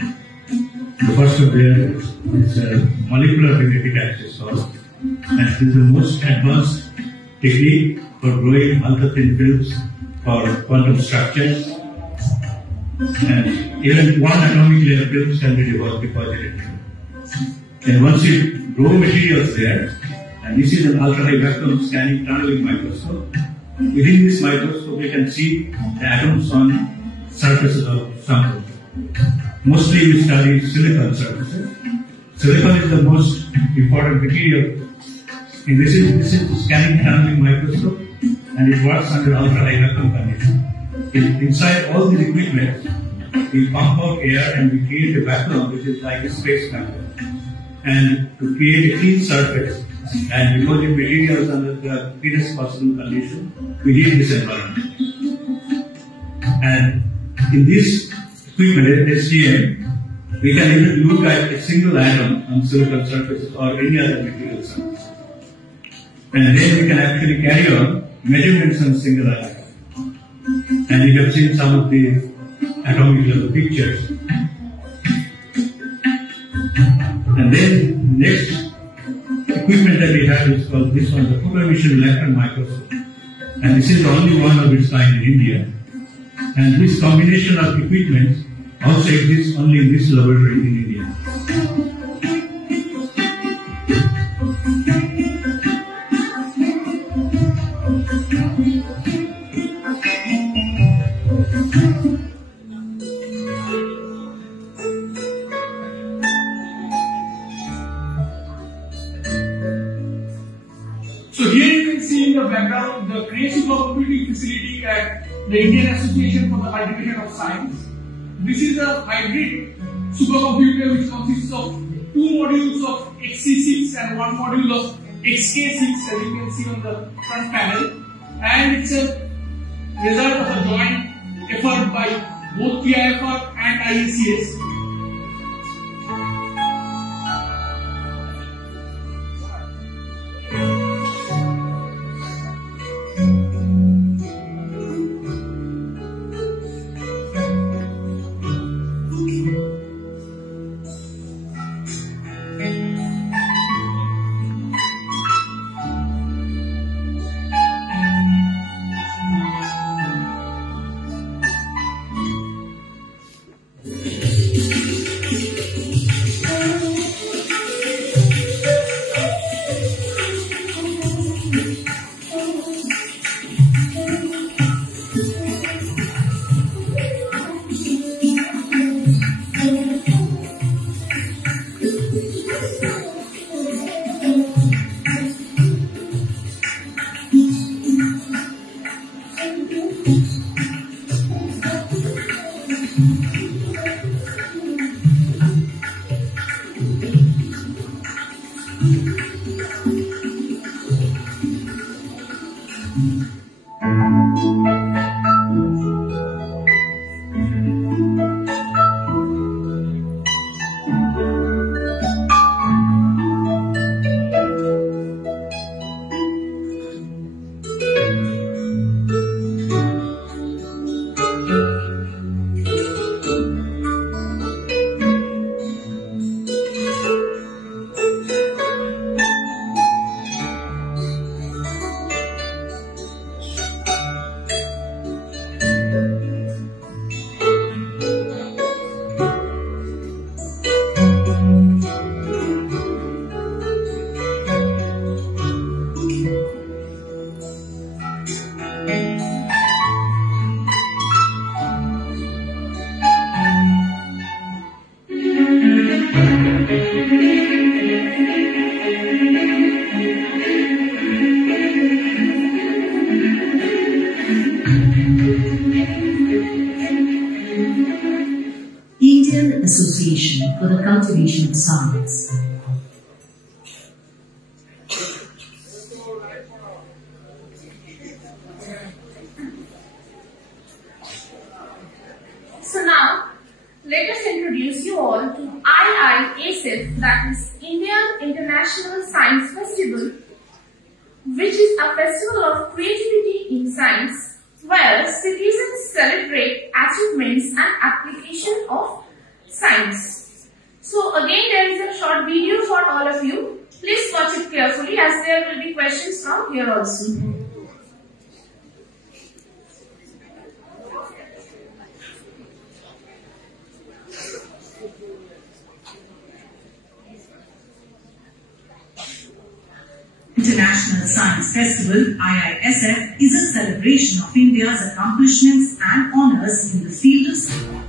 The first of them is a molecular magnetic access source, and this is the most advanced technique for growing ultra-thin films for quantum structures. And even one atomic layer films can be deposited. And once you grow materials there, and this is an ultra-high vacuum scanning tunneling microscope. Within this microscope, you can see the atoms on surfaces of samples. Mostly we study silicon surfaces. Silicon is the most important material. And this is the scanning tunneling microscope, and it works under ultra-high vacuum conditions. Inside all these equipment, we pump out air and we create a vacuum which is like a space vacuum. And to create a clean surface, and because the material is under the cleanest possible condition, we need this environment. And in this equipment, STM, we can even look at a single atom on silicon surfaces or any other material surface. And then we can actually carry on measurements on single atom. And you have seen some of the atomic level pictures. And then next equipment that we have is called this one, the photo-emission electron microscope. And this is the only one of its kind in India. And this combination of equipment also exists only in this laboratory in India. So here you can see in the background the great supercomputing facility at the Indian Association for the Hybridization of Science. This is a hybrid supercomputer which consists of two modules of XC6 and one module of XK6, as you can see on the front panel, and it's a result of a joint effort by both IIFR and IACS. Indian Association for the Cultivation of Science. So now, let us introduce you all to IISF, that is Indian International Science Festival, which is a festival of creativity in science, where citizens celebrate achievements and application of science. So again, there is a short video for all of you. Please watch it carefully, as there will be questions from here also. International Science Festival, IISF, is a celebration of India's accomplishments and honors in the field of science.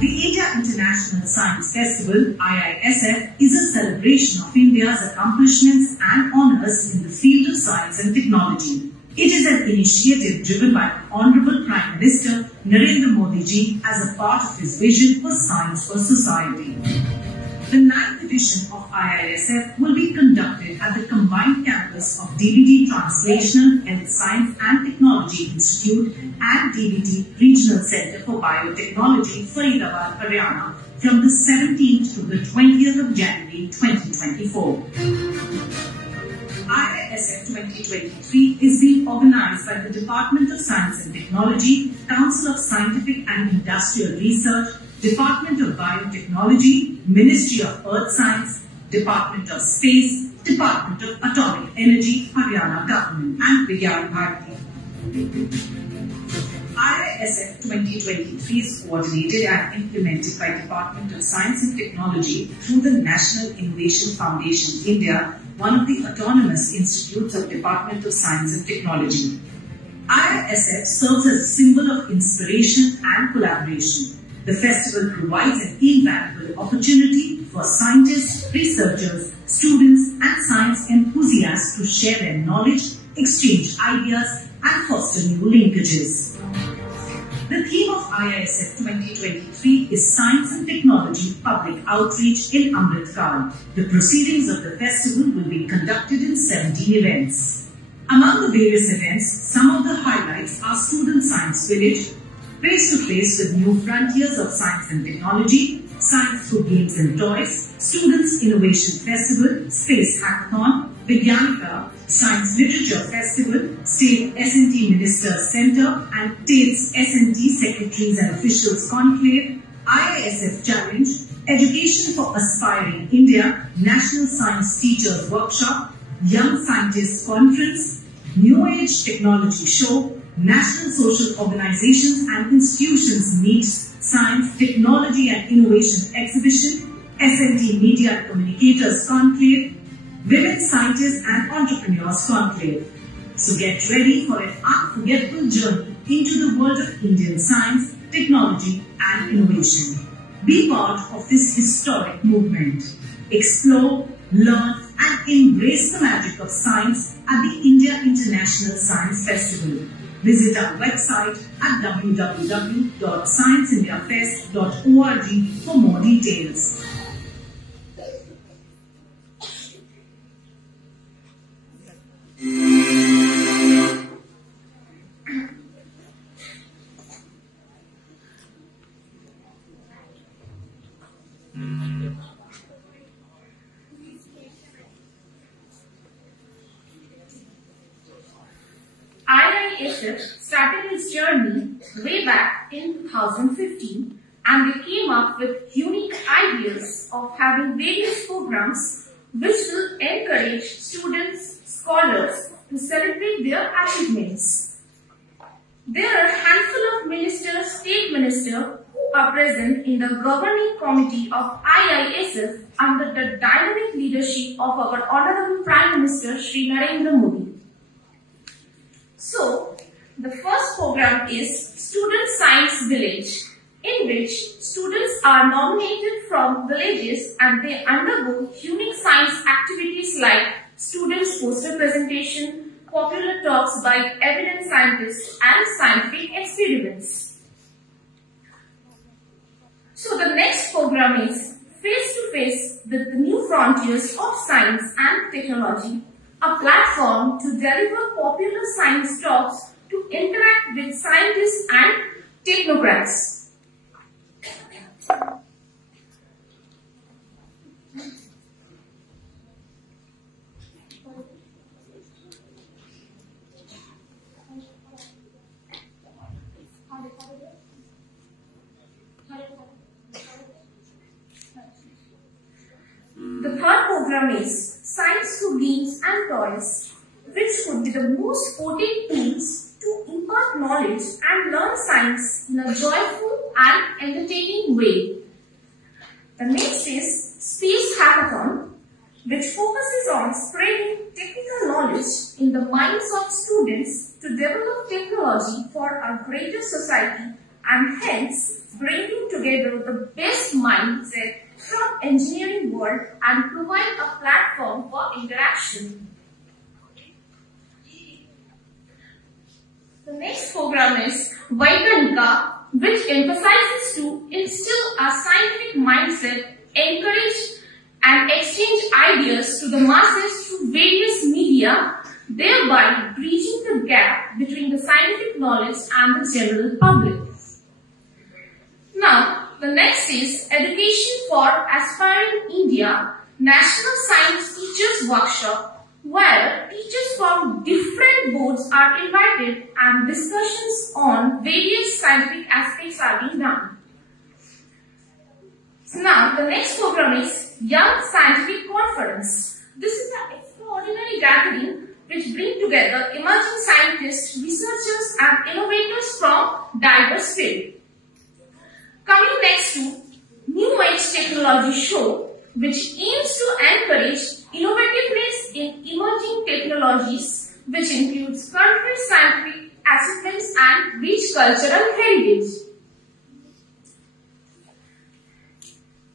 The India International Science Festival, IISF, is a celebration of India's accomplishments and honors in the field of science and technology. It is an initiative driven by Honorable Prime Minister Narendra Modi ji as a part of his vision for science for society. The 9th edition of IISF will be conducted at the combined campus of DBT Translational Health Science and Technology Institute and DBT Regional Centre for Biotechnology, Faridabad, Haryana, from the 17th to the 20th of January 2024. IISF 2023 is being organized by the Department of Science and Technology, Council of Scientific and Industrial Research, Department of Biotechnology, Ministry of Earth Science, Department of Space, Department of Atomic Energy, Haryana Government, and Vigyan Bharati. IISF 2023 is coordinated and implemented by Department of Science and Technology through the National Innovation Foundation India, one of the autonomous institutes of Department of Science and Technology. IISF serves as a symbol of inspiration and collaboration. The festival provides an invaluable opportunity for scientists, researchers, students, and science enthusiasts to share their knowledge, exchange ideas, and foster new linkages. The theme of IISF 2023 is Science and Technology Public Outreach in Amrit Kaal. The proceedings of the festival will be conducted in 17 events. Among the various events, some of the highlights are Student Science Village, face-to-face with new frontiers of science and technology, science through games and toys, Students Innovation Festival, Space Hackathon, Vigyanika, Science Literature Festival, State S&T Ministers Center and States S&T Secretaries and Officials Conclave, IISF Challenge, Education for Aspiring India, National Science Teachers Workshop, Young Scientists Conference, New Age Technology Show, National Social Organizations and Institutions Meets, Science, Technology and Innovation Exhibition, S&T Media and Communicators Conclave, Women Scientists and Entrepreneurs Conclave. So get ready for an unforgettable journey into the world of Indian science, technology and innovation. Be part of this historic movement. Explore, learn and embrace the magic of science at the India International Science Festival. Visit our website at www.scienceindiafest.org for more details. IISF started its journey way back in 2015 and they came up with unique ideas of having various programs which will encourage students, scholars to celebrate their achievements. There are a handful of ministers, state ministers who are present in the governing committee of IISF under the dynamic leadership of our Honorable Prime Minister Shri Narendra Modi. So, the first program is Student Science Village, in which students are nominated from villages and they undergo unique science activities like students' poster presentation, popular talks by eminent scientists and scientific experiments. So, the next program is Face-to-Face with the New Frontiers of Science and Technology, a platform to deliver popular science talks to interact with scientists and technocrats. The third program is Science Through Games and Toys, which could be the most potent tools to impart knowledge and learn science in a joyful and entertaining way. The next is Space Hackathon, which focuses on spreading technical knowledge in the minds of students to develop technology for a greater society and hence bringing together the best mindset from engineering world and provide a platform for interaction. The next program is Vigyanika, which emphasizes to instill a scientific mindset, encourage and exchange ideas to the masses through various media, thereby bridging the gap between the scientific knowledge and the general public. Now, the next is Education for Aspiring India National Science Teachers Workshop, where teachers from different boards are invited and discussions on various scientific aspects are being done. So now, the next program is Young Scientific Conference. This is an extraordinary gathering which brings together emerging scientists, researchers and innovators from diverse fields. Coming next to New Age Technology Show, which aims to encourage innovativeness in emerging technologies, which includes country scientific achievements and rich cultural heritage.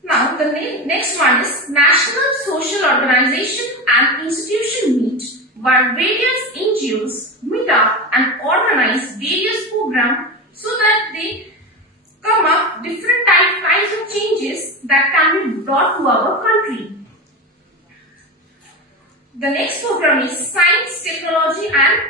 Now, the next one is National Social Organization and Institution Meet, where various NGOs meet up and organize various programs so that they come up different kinds of changes that can be brought to our country. The next program is Science, Technology and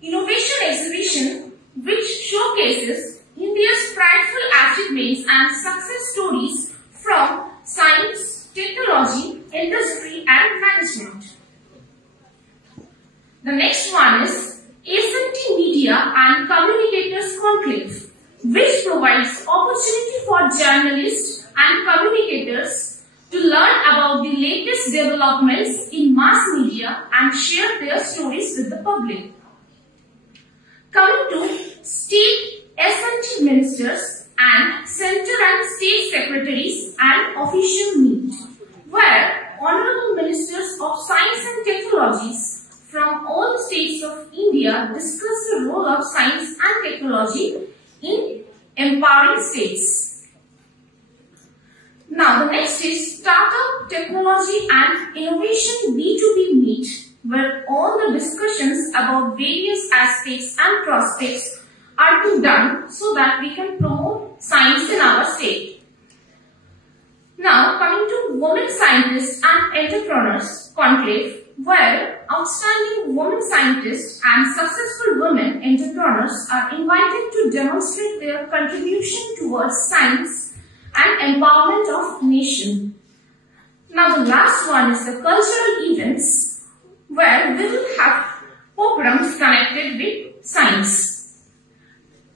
Innovation Exhibition, which showcases India's prideful achievements and success stories from science, technology, industry and management. The next one is ASMT Media and Communicators Conclave, which provides opportunity for journalists and communicators to learn about the latest developments in mass media and share their stories with the public. Coming to State SMT Ministers and Center and State Secretaries and Official Meet, where Honorable Ministers of Science and Technologies from all the states of India discuss the role of science and technology in empowering states. Now the next is Startup, Technology and Innovation B2B Meet, where all the discussions about various aspects and prospects are to be done so that we can promote science in our state. Now coming to Women Scientists and Entrepreneurs Conclave, where outstanding women scientists and successful women entrepreneurs are invited to demonstrate their contribution towards science and empowerment of nation. Now the last one is the cultural events, where we will have programs connected with science.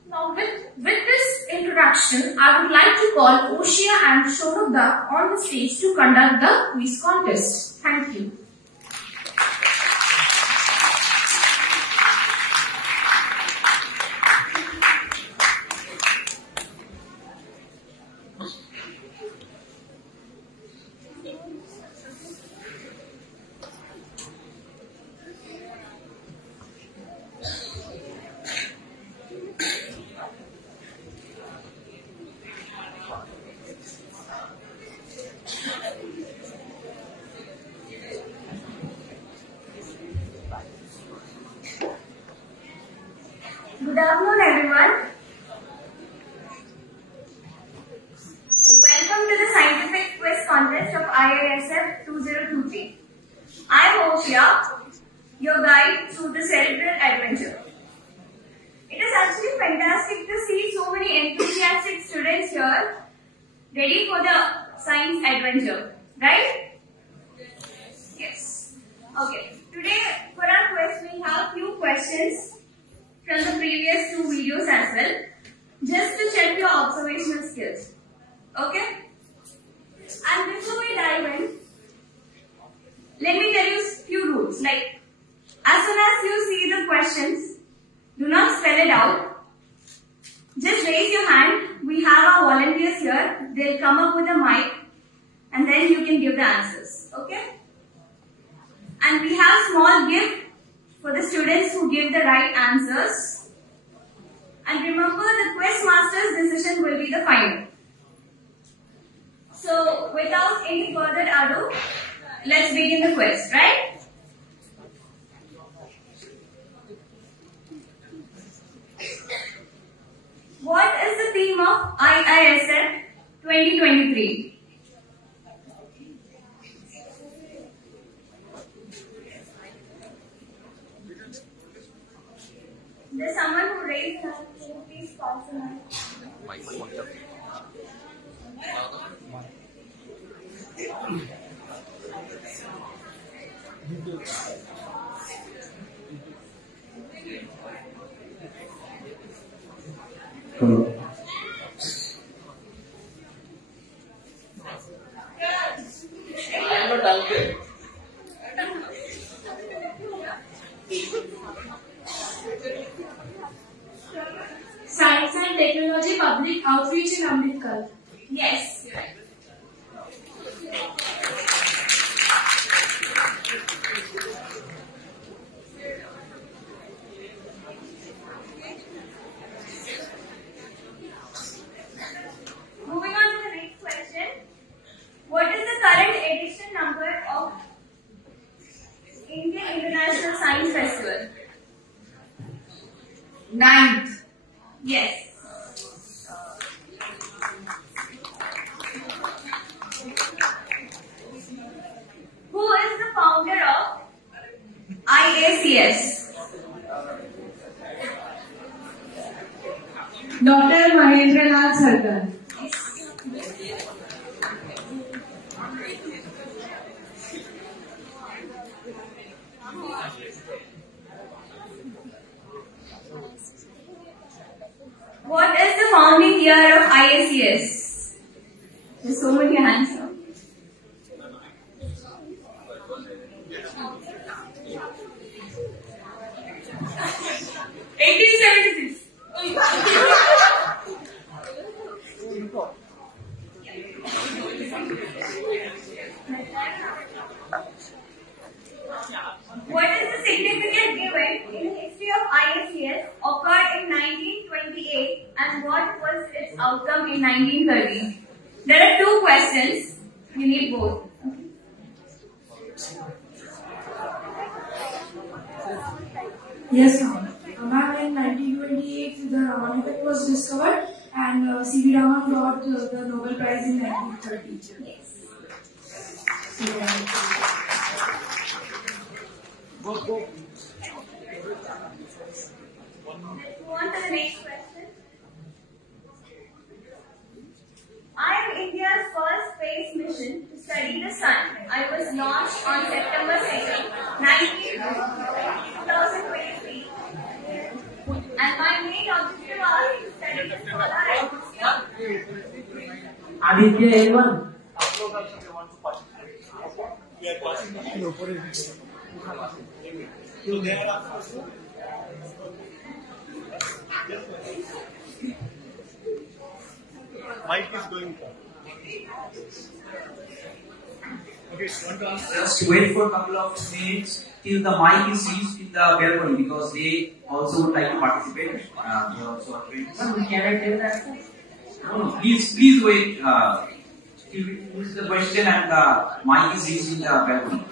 Now with this introduction, I would like to call Oshia and Shorabda on the stage to conduct the quiz contest. Thank you. Good afternoon, everyone. Welcome to the Scientific Quiz Contest of IISF 2023. I am Oshia, your guide through the cerebral adventure. It is actually fantastic to see so many enthusiastic students here ready for the science adventure, right? Yes. Okay. Today, for our quiz, we have few questions from the previous two videos as well, just to check your observational skills. Okay? And before we dive in, let me tell you a few rules. Like, as soon as you see the questions, do not spell it out. Just raise your hand. We have our volunteers here. They'll come up with a mic and then you can give the answers. Okay? And we have small gift for the students who give the right answers. And remember, the quiz master's decision will be the final. So, without any further ado, let's begin the quiz, right? What is the theme of IISF 2023? There's someone who raised their hand. Can you please sponsor her? Science and Technology Public Outreach in Ambedkar. Yes, you're right. Moving on to the next question. What is the current edition number of Indian International Science Festival? 9th. Yes. IACS? Dr. Mahendranath Sarkar. What is the founding year of IACS? There's so many hands now. What is the significant event in the history of IACS occurred in 1928 and what was its outcome in 1930? There are two questions. You need both. Yes, ma'am. Ma'am, in 1928, the Raman effect was discovered and C.V. Raman got the Nobel Prize in 1930. Yes. Go. Let's move on to the next question. I am India's first space mission to study the sun. I was launched on September 2nd, 2023. And my main objective was to study the solar atmosphere. Aditya, anyone? Mic is going for. Okay, want to answer? Just wait for a couple of minutes till the mic is reached in the balcony because they also would like to participate. They also are trained. Can I tell that? No, please wait till we finish the question and the mic is reached in the balcony.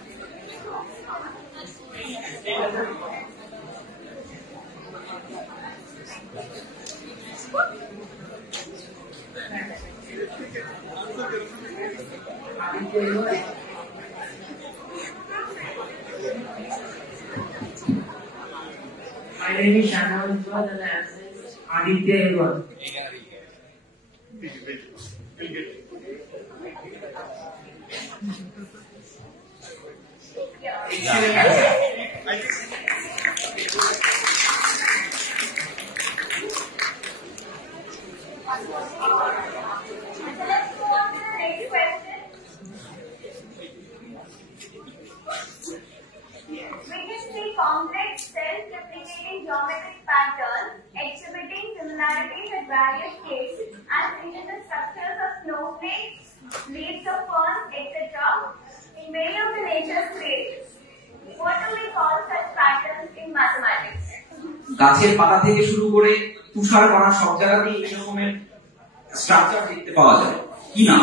My name is Shannon and the answer is Aditya Elwan. Complex self-replicating geometric patterns exhibiting similarities at various scales as seen in the structures of snowflakes, leaves of ferns, etc. in many of the nature's creations. What do we call such patterns in mathematics? গাছের পাতা থেকে শুরু করে তুষার কণা সব জায়গাতেই এই রকমের স্ট্রাকচার দেখতে পাওয়া যায়। কি নাম?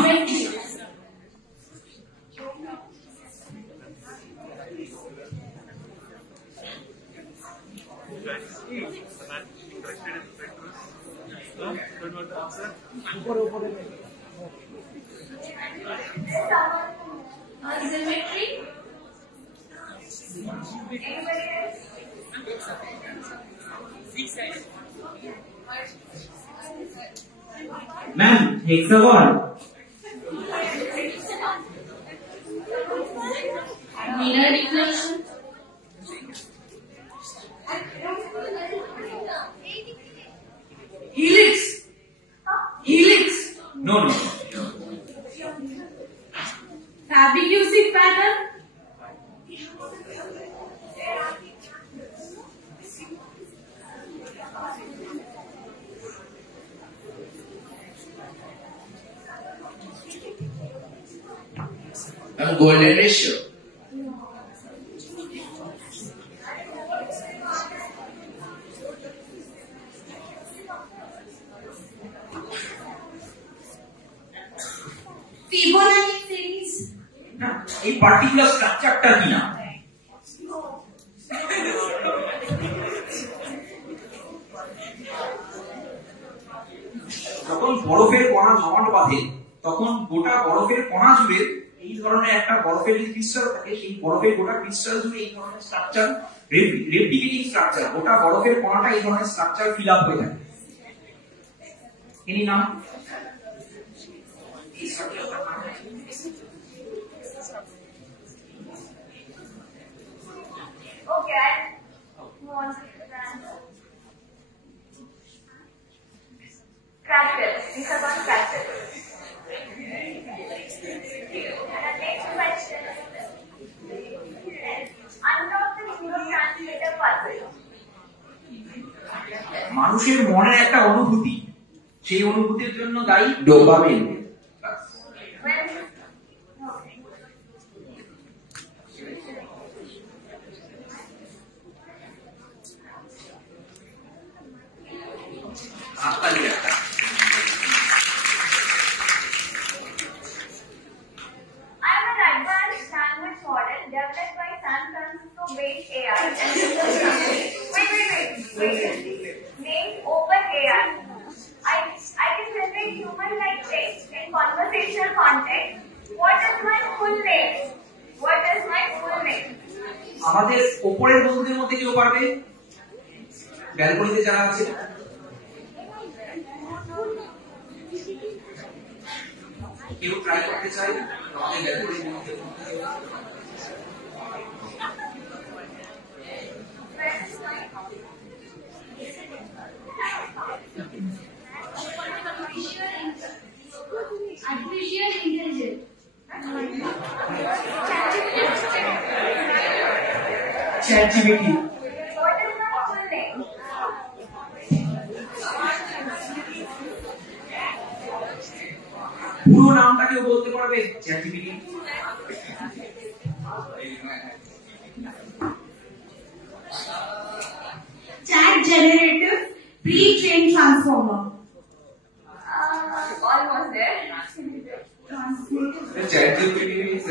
Symmetry? Anybody else? Ma'am, hexagon. Mirror equation? Helix. Helix. No. Trapezius pattern. Golden ratio. Fibonacci series. না, এই পার্টিকুলার স্ট্রাকচারটা কি না? যখন বরফের কণা জমাট বাঁধে তখন গোটা বরফের কণা জুড়ে এই ধরনের একটা বরফের যে ক্রিস্টাল থাকে সেই বরফের গোটা ক্রিস্টাল জুড়ে এই ধরনের স্ট্রাকচার, রেপ্লিকেটিং স্ট্রাকচার, গোটা বরফের কণাটা এই ধরনের স্ট্রাকচার ফিল আপ হয়ে থাকে। এনি নাম এই স্ট্রাকচারটার নাম Okay, move on to the answer. Crashes. These are called crashes. And the next question. Unlock the neurotransmitter pathway. মানুষের মনের একটা অনুভূতি, সেই অনুভূতির জন্য দায়ী dopamine. Named OpenAI. I can generate human-like text in conversational context. What is my full name? What is my full name? আমাদের ওপরের বন্ধুদের মধ্যে কেউ পারবে? ব্যালকনিতে যারা আছে কেউ ট্রাই করতে চাই আমাদের ব্যালকনির মধ্যে? Artificial intelligence. ChatGPT. What is my full name? পুরো নামটা কেউ বলতে পারবে? ChatGPT. Chat generative pre-trained transformer. Almost there. ChatGPT is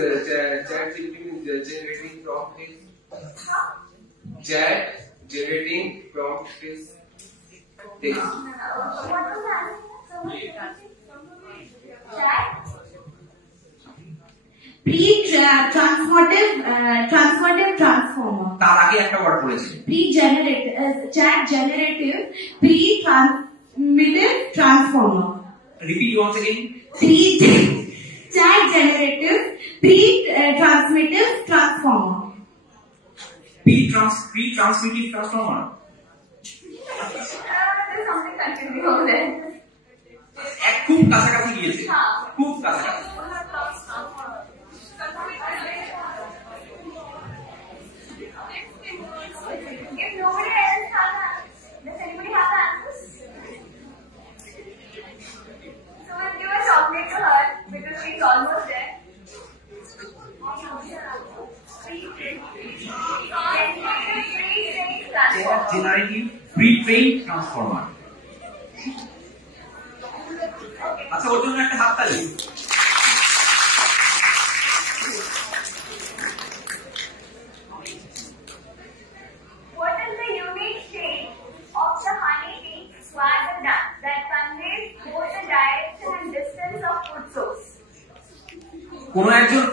generating prompt is chat generating prompt is text. What was that? Transformative transformer. তার আগে একটা ওয়ার্ড পড়েছে। Chat generative pre-transformative transformer. Repeat once again. Chat generative pre-transformative transformer. Pre-transformative transformer. There's something confusing over there. খুব কাছাকাছি গিয়েছে, খুব কাছাকাছি। If nobody else has, does anybody have answers? So we'll give a chocolate to her because she's almost there. Generative pre-trained transformer. আচ্ছা, ওর জন্য একটা হাততালি। What is the unique shape of the honeybee swagger dance that conveys both the direction and distance of food source?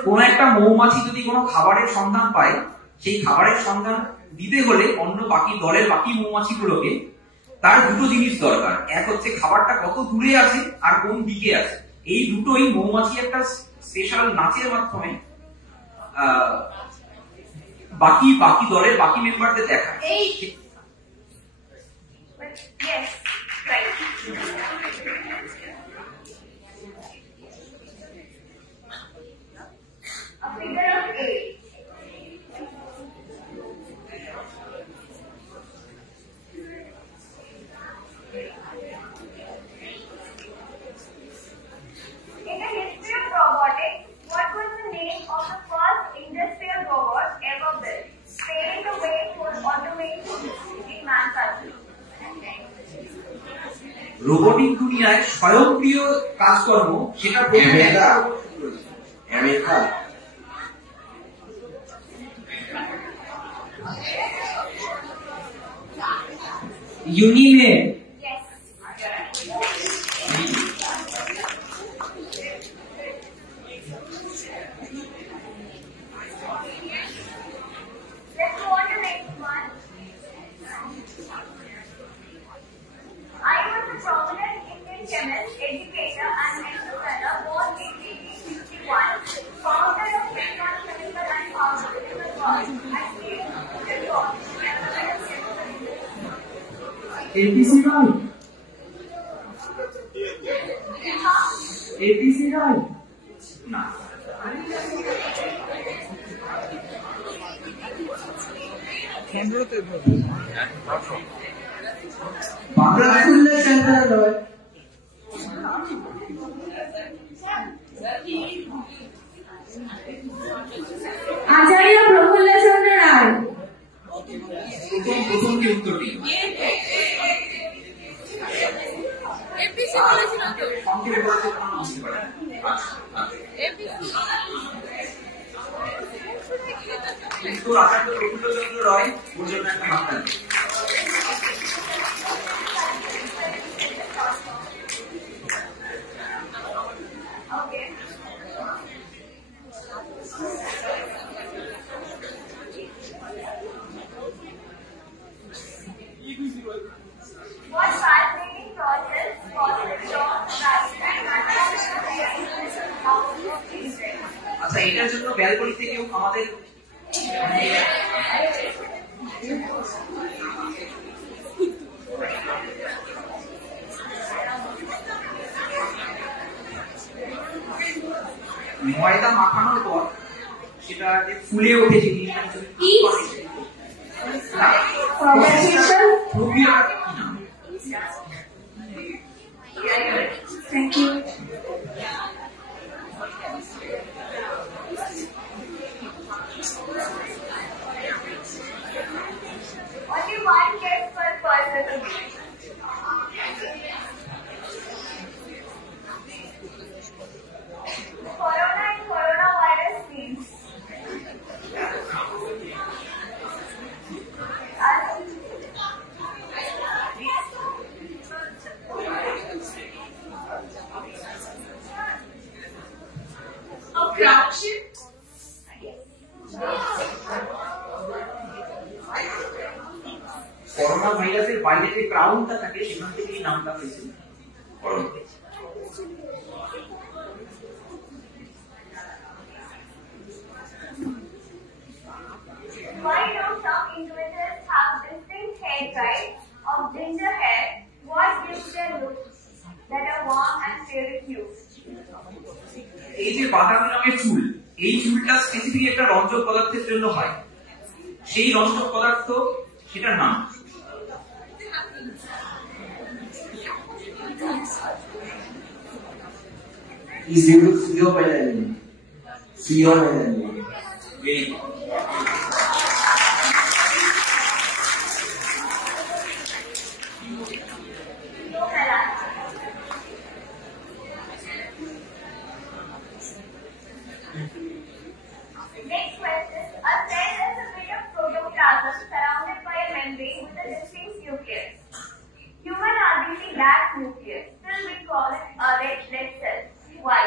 কোন একটা মৌমাছি যদি কোনো খাবারের সন্ধান পায়, সেই খাবারের সন্ধান দিতে হলে অন্য দলের বাকি মৌমাছিগুলোকে তার দুটো জিনিস দরকার। এক হচ্ছে খাবারটা কত দূরে আছে আর কোন দিকে আছে। এই দুটোই মৌমাছি একটা স্পেশাল নাচের মাধ্যমে বাকি দলের বাকি মেম্বারদের দেখায়। Yes, right. A figure of 8. In the history of robotics, what was the name of the first industrial robot ever built, paving the way for automation in manufacturing? Robotic দুনিয়ায় স্বয়ংক্রিয় কাজকর্ম সেটা আমেরিকা। ইউনিয়নে ATC right? ATC right? Prafulla Chandra Roy. Acharya Prafulla Chandra Roy. প্রথম কি উত্তরটি সংক্ষেপে বলতে কোনো বুঝতে পারেন কিন্তু আচার্য প্রফুল্ল চন্দ্র রয় ওর জন্য একটা মাত্রা What fascinating process causes strong আচ্ছা এটার জন্য ব্যালকনি থেকেও আমাদের ময়দা মাখানোর পর সেটা যে ফুলে ওঠে যে Thank you. Only one case per person. Corona and coronavirus means. A crown ship. Corona ভাইরাসের বাইরে যে ক্রাউনটা থাকে সেখান থেকে এই নামটা পেয়েছে corona. Why do some individuals have distinct hair types of ginger hair? What gives their look that are warm and fairy hue? এই যে বাদামি রঙের চুল, এই চুলটা স্পেসিফিক একটা রঞ্জক পদার্থের জন্য হয়। সেই রঞ্জক পদার্থ সেটার নাম Is due to pheomelanin. Pheomelanin. Very good. Next question. A cell is a bit of protoplasm surrounded by a membrane with a distinct nucleus. Human RBC lacks nucleus. Still we call it a red blood cell. Why?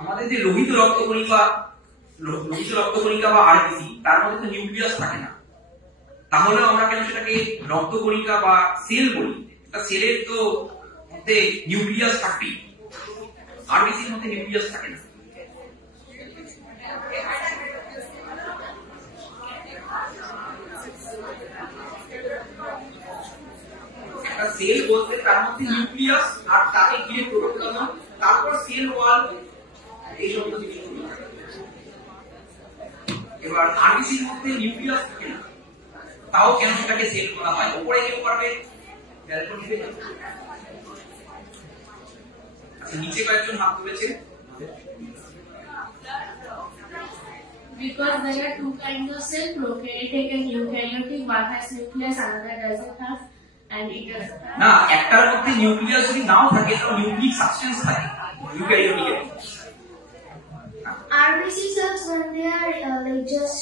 আমাদের যে লোহিত রক্তকণিকা বা RBC তার মধ্যে তো nucleus থাকে না, তাহলে আমরা কেন সেটাকে রক্তকণিকা বা সেল বলি? তা সেলের তো মধ্যে নিউক্লিয়াস থাকবেই, আরবিসির মধ্যে নিউক্লিয়াস থাকে না। একটা সেল বলতে তার মধ্যে নিউক্লিয়াস আর তাকে ঘিরে প্রোটোপ্লাজম, তারপর সেল ওয়াল, এই সমস্ত জিনিস। এবার আরবিসির মধ্যে নিউক্লিয়াস থাকে না, তাও কেন সেটাকে সেল করা হয়? উপরে কেউ পারবে? আচ্ছা, নিচে কয়েকজন হাত তুলেছে। Because there are two kinds of cell, prokaryotic and eukaryotic. One has nucleus, another doesn't have, and it doesn't have. না, একটার মধ্যে নিউক্লিয়াস যদি নাও থাকে তাও নিউক্লিক সাবস্টেন্স থাকে eukaryotic. RBC cells, when they are just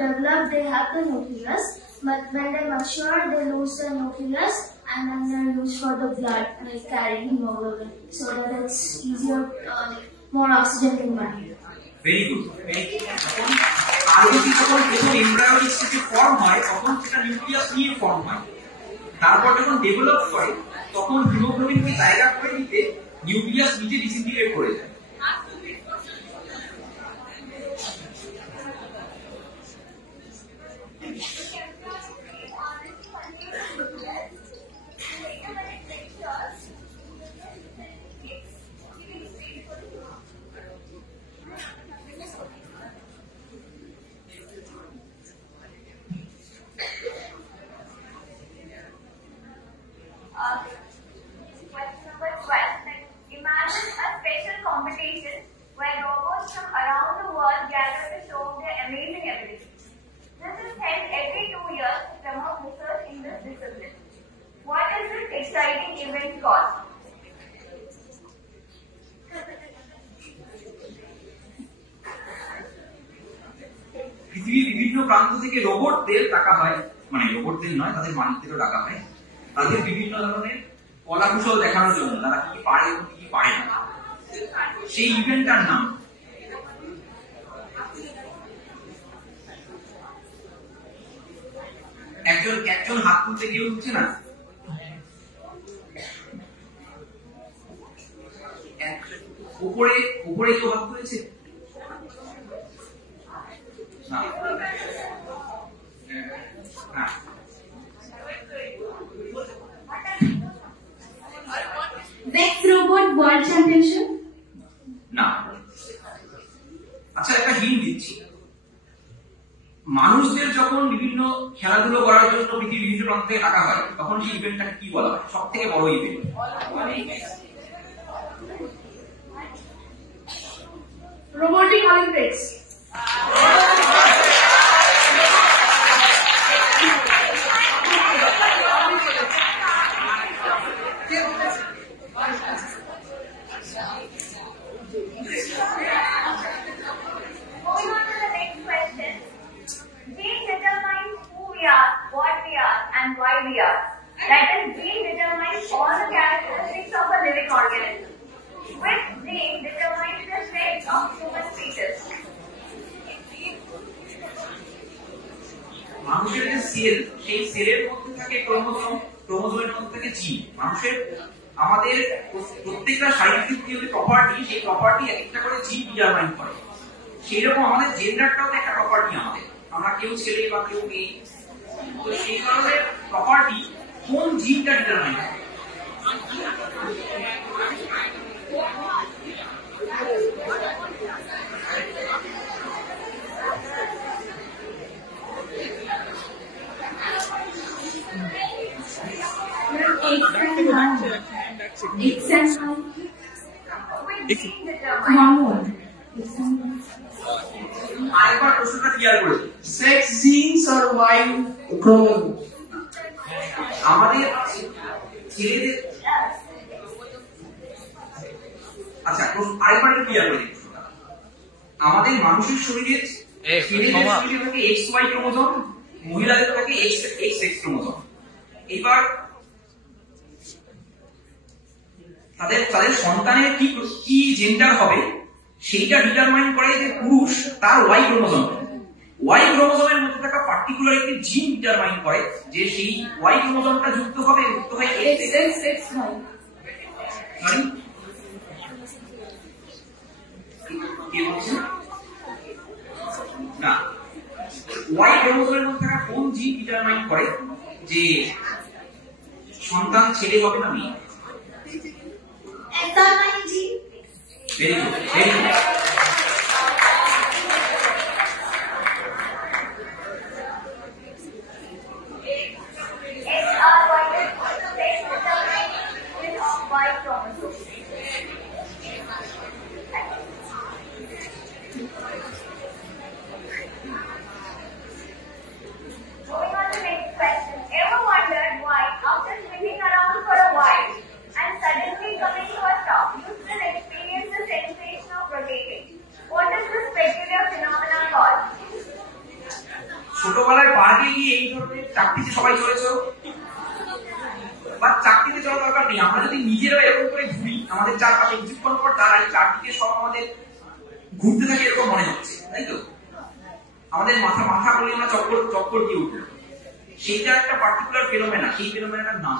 developed, they have the nucleus, but when they mature, they lose the nucleus, and then they're used for the blood, like carrying hemoglobin, so that it's easier, more oxygen in body. Very good. RBC যখন প্রথম embryonic স্টেজে form হয় তখন সেটা nucleus নিয়ে form হয়, তারপর যখন ডেভেলপ করে তখন হিমোগ্লোবিনকে জায়গা করে দিতে নিউক্লিয়াস নিচে ডিসইন্টিগ্রেট করে যায়। Question number 12. Imagine a special competition where robots from around the world gather to show their amazing abilities. This is held every 2 years to promote research in this discipline. What is this exciting event called? পৃথিবীর বিভিন্ন প্রান্ত থেকে রোবটদের ডাকা হয়, মানে রোবটদের নয়, তাদের মালিকদেরও ডাকা হয়, তাদের বিভিন্ন ধরনের কলাকুশল দেখানোর জন্য, তারা কি পারে এবং কি পারে না। সেই ইভেন্টটার নাম একজন হাত তুলতে কেউ উঠছে না, উপরে কেউ হাত তুলেছে না। Best Robot World Championship? না। আচ্ছা, একটা হিন্ট দিচ্ছি। মানুষদের যখন বিভিন্ন খেলাধুলো করার জন্য পৃথিবীর বিভিন্ন প্রান্ত থেকে ডাকা হয়, তখন সেই ইভেন্টটাকে কি বলা হয়? সব থেকে বড় event. Robotic Olympics. Moving on to the next question. Gene determines who we are, what we are, and why we are. That is, gene determines all the characteristics of a living organism. Which gene determines the sex of human fetus? মানুষের যে sell, সেই সেলের মধ্যে থাকে chromosome, ক্রোমোজোমের মধ্যে থাকে জিন। আমাদের প্রত্যেকটা শারীরিক যে প্রপার্টি, সেই প্রপার্টি একটা করে জিন ডিটারমাইন করে। সেই রকম আমাদের জেন্ডারটাও একটা প্রপার্টি আমাদের, আমরা কেউ ছেলে বা কেউ মেয়ে, তো সেই ধরনের প্রপার্টি কোন জিনটা ডিটারমাইন করে? আরেকবার প্রশ্নটা ক্লিয়ার করে দিই। Sex genes or Y chromosomes? আমাদের ছেলেদের, আচ্ছা আরেকবার ক্লিয়ার করে দিই প্রশ্নটা। আমাদের মানুষের শরীরে ছেলেদের শরীরে থাকে XY ক্রোমোজোম, মহিলাদের থাকে XX ক্রোমোজোম। এবার তাদের সন্তানের কি জেন্ডার হবে সেইটা ডিটারমাইন করে যে পুরুষ তার ওয়াই ক্রোমোজোম। ওয়াই ক্রোমোজোমের মধ্যে থাকা পার্টিকুলার একটি জিন ডিটারমাইন করে যে সেই ওয়াই ক্রোমোজোমটা যুক্ত হয় XX। না, ওয়াই ক্রোমোজোমের মধ্যে থাকা কোন জিন ডিটারমাইন করে যে সন্তান ছেলে হবে না মেয়ে? Very good, very good. ছোটবেলায় পার্কে গিয়ে এই ধরনের চাকরিতে সবাই চলেছো বা চাকরিতে যাওয়ার দরকার নেই, আমরা যদি নিজেরাও এরকম করে ঘুরি আমাদের চারপাশে কিছুক্ষণ পর দাঁড়াই, চারদিকে সব আমাদের ঘুরতে থাকে এরকম মনে হচ্ছে, তাই তো? আমাদের মাথা বলে আমরা চক্কর দিয়ে উঠবো, সেইটা একটা পার্টিকুলার ফেনোমেনা, সেই ফেনোমেনাটার নাম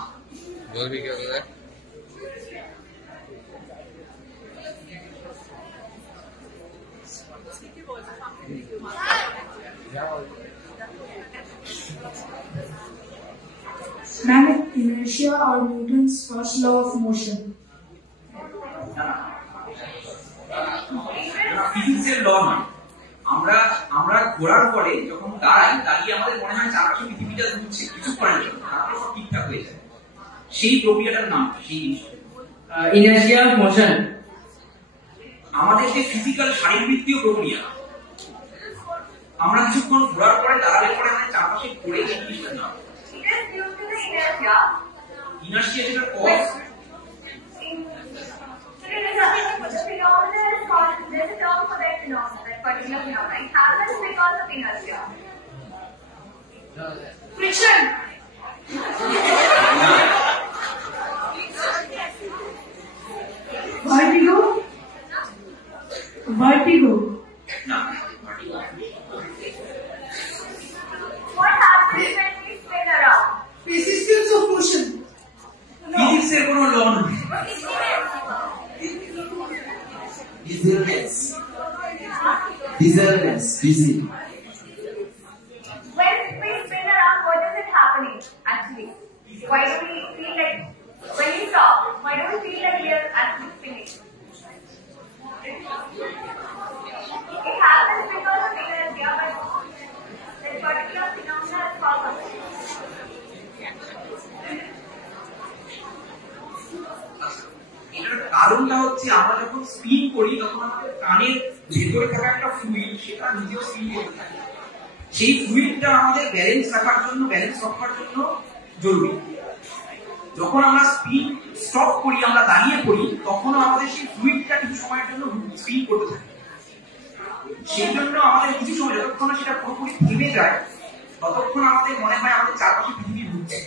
Ma'am, inertia or Newton's first law of motion. ফিজিক্সের ল নয়। আমরা ঘোরার পরে যখন দাঁড়িয়ে আমাদের মনে হয় চারপাশে পৃথিবীটা ঘুরছে কিছুক্ষণের জন্য, তারপর সব ঠিকঠাক হয়ে যায়। সেই প্রক্রিয়াটার নাম সেই ইনার্শিয়া অফ মোশন। আমাদের যে ফিজিক্যাল শারীরবৃত্তীয় প্রক্রিয়া, আমরা কিছুক্ষণ ঘোরার পরে দাঁড়ালে পরে আমাদের চারপাশে ঘুরে এই জিনিসটার নাম ইনার্শিয়া। যেটা cause There's a term for that phenomenon, that particular phenomenon. It happens because of inertia. Friction. Vertigo. Vertigo. What happens when we spin around? Resistance of motion. ফিজিক্সের কোনো ল নয়। Dizziness, dizzy. When we spin around, what is it happening actually? Why do we feel like, when we stop, why do we feel like we are actually spinning? It happens because of inertia, but that particular phenomena is called something. এটার কারণটা হচ্ছে আমরা যখন spin করি তখন আমাদের কানের ভেতরে থাকা একটা ফ্লুইড সেটা নিজেও স্পিন করতে থাকে। সেই ফ্লুইডটা আমাদের ব্যালেন্স রক্ষার জন্য জরুরি। যখন আমরা স্পিন স্টপ করি, আমরা দাঁড়িয়ে পড়ি, তখনও আমাদের সেই ফ্লুইডটা কিছু সময়ের জন্য স্পিন করতে থাকে। সেই জন্য আমাদের কিছু সময় যতক্ষণ সেটা পুরোপুরি থেমে যায় ততক্ষণ আমাদের মনে হয় আমাদের চারপাশে পৃথিবী ঘুরছে।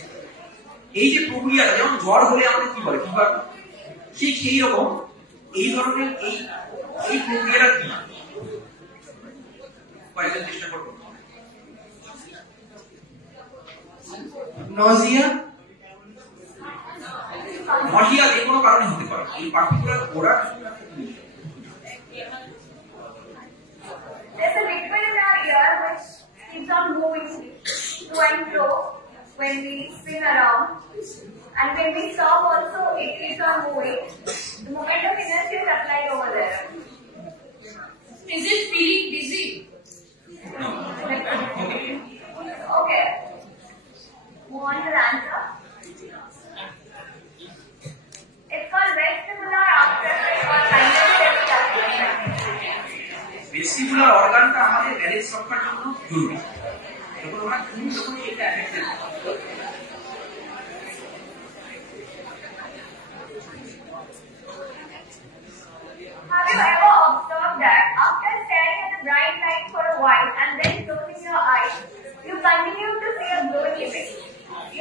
এই যে প্রক্রিয়াটা, যেমন জ্বর হলে আমাদের কি বলে ফিভার, ঠিক সেই রকম এই ধরনের এই প্রক্রিয়াটা কি কয়েকজন চেষ্টা করবো। নজিয়া। নজিয়া যে কোনো কারণে হতে পারে, এই পার্টিকুলার ঘোড়ার There's a liquid in our ear which keeps on moving to and fro when we spin around, and when we stop also it keeps on moving. The moment of inertia is applied over there. Is it feeling dizzy? No. Okay. Move on to the answer. It's called vestibular aftereffect or kinesthetic. Vestibular অর্গানটা আমাদের balance রক্ষার জন্য জরুরি। যখন আমরা ঘুম তখন এটা এফেক্টেড হয়। Have you ever observed that after staring at the bright light for a while and then closing your eyes, you continue to see a glowing image?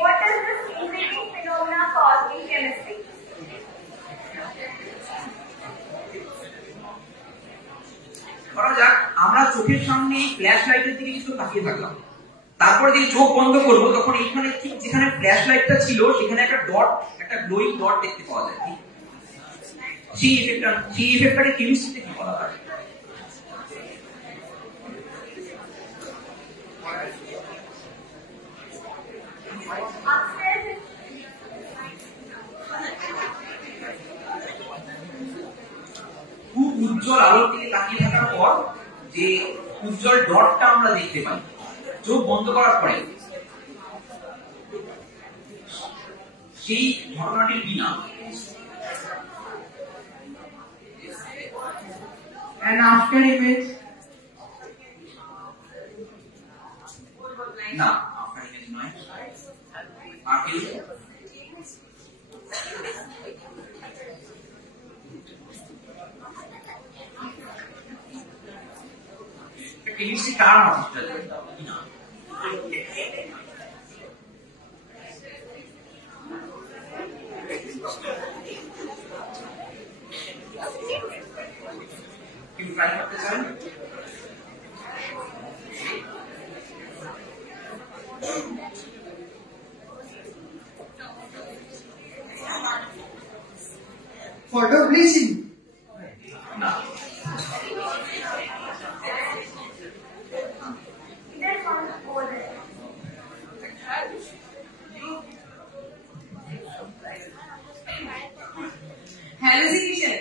What is this intriguing phenomena called in chemistry? ধরা যাক আমরা চোখের সামনে এই flash লাইটের দিকে কিছু তাকিয়ে থাকলাম, তারপরে যে চোখ বন্ধ করবো তখন এইখানে ঠিক যেখানে ফ্ল্যাশ লাইটটা ছিল সেখানে একটা ডট, একটা গ্লোয়িং ডট দেখতে পাওয়া যায়। সেই ইফেক্টটাকে কেমিস্ট্রিতে কি বলা হয়? খুব উজ্জ্বল আলোর দিকে তাকিয়ে থাকার পর যে উজ্জ্বল ডটটা আমরা দেখতে পাই চোখ বন্ধ করার পরে, সেই ঘটনাটির কি নাম? And after image? না, after image নয়। After কেমিস্ট্রি টার্ম আছে কি নাম? কি ট্রাই করতে চান? Photo bleaching? না। It Hallucination.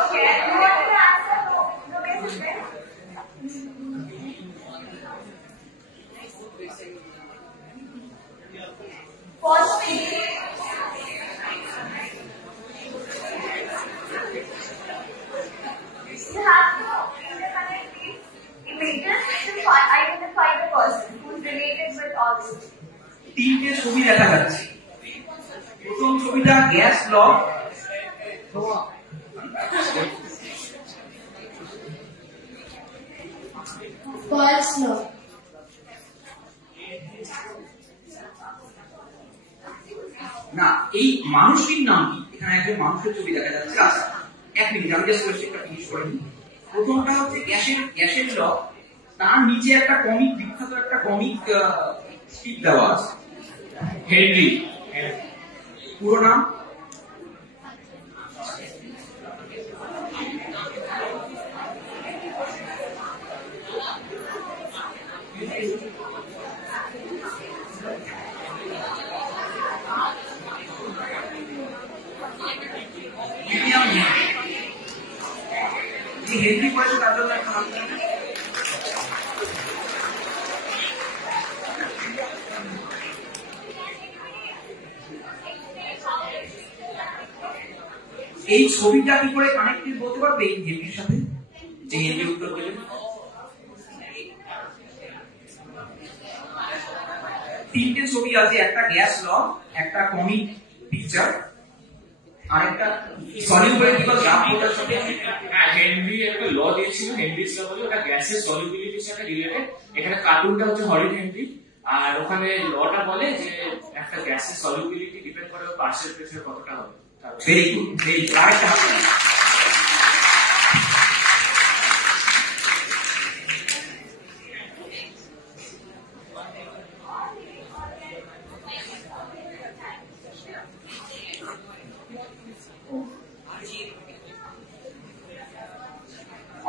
Okay, you want to answer? No, basis there. You have to interconnect these images to identify the person who's related with all this. তিনটে ছবি দেখা যাচ্ছে। প্রথম ছবিটা গ্যাস ব্লক, False law. না এই মানুষটির নাম কি? এখানে একজন মানুষের ছবি দেখা যাচ্ছে। আচ্ছা এক মিনিট, আমি জাস্ট কোয়েশ্চেনটা ফিনিশ করে নিই। প্রথমটা হচ্ছে গ্যাসের ব্লক, তার নিচে একটা কমিক, বিখ্যাত একটা কমিক স্ট্রিপ দেওয়া আছে, হেনরি। পুরো নাম? হেনরি পড়েছে তার জন্য একটা নাম। এই ছবিটা কি করে কানেক্টেড বলতে পারবে হেনরির সাথে, যে হেনরি উত্তর পেলেন? তিনটে ছবি আছে, একটা গ্যাস ল, একটা কমিক পিকচার, আর একটা সলিউবিলিটি বা গ্রাফটার সাথে। হ্যাঁ, হেনরি একটা ল দিয়েছিল, হেনরিস ল বলে, ওটা গ্যাসের সলিউবিলিটির সাথে রিলেটেড। এখানে কার্টুনটা হচ্ছে হরিণ হেনরি, আর ওখানে লটা বলে যে একটা গ্যাসের সলিউবিলিটি ডিপেন্ড করে পার্সেন্টেজে কতটা হবে। Very good, very good. আরেকটা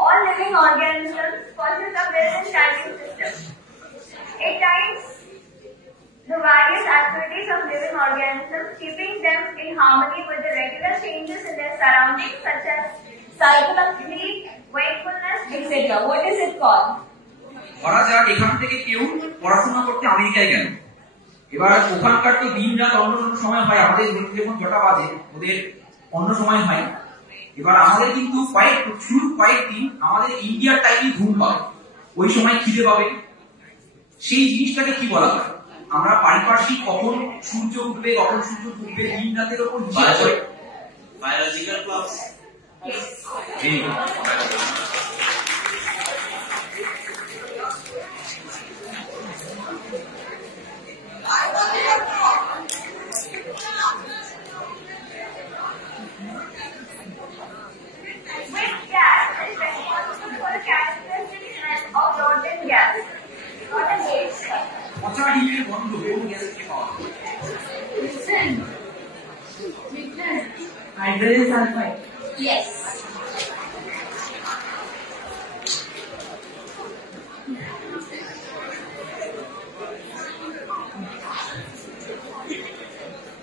All living organisms possess a built-in timing system. It times the various activities of living organisms, keeping them in harmony with the regular changes in their surroundings, such as cycle of sleep, wakefulness, etc. What is it called? ধরা যাক এখান থেকে কেউ পড়াশোনা করতে আমেরিকায় গেল, এবার ওখানকার তো দিন রাত অন্য অন্য সময় হয়, আমাদের যেমন 6টা বাজে, ওদের অন্য সময় হয়। এবার আমাদের কিন্তু শুরু কয়েকদিন আমাদের ইন্ডিয়ার টাইমে ঘুম পাবে, ওই সময় খিদে পাবে। সেই জিনিসটাকে কি বলা হয়? আমরা পারিপার্শ্বিক কখন সূর্য উঠবে, কখন সূর্য ডুববে, দিন রাতের উপর হিসাব করে biological clock. Which gas is responsible for the characteristics of Lorentz gas? Not a base. পচা ডিমের গন্ধ কোন গ্যাস থেকে পাওয়া যায়? Hydrogen sulfide. Yes.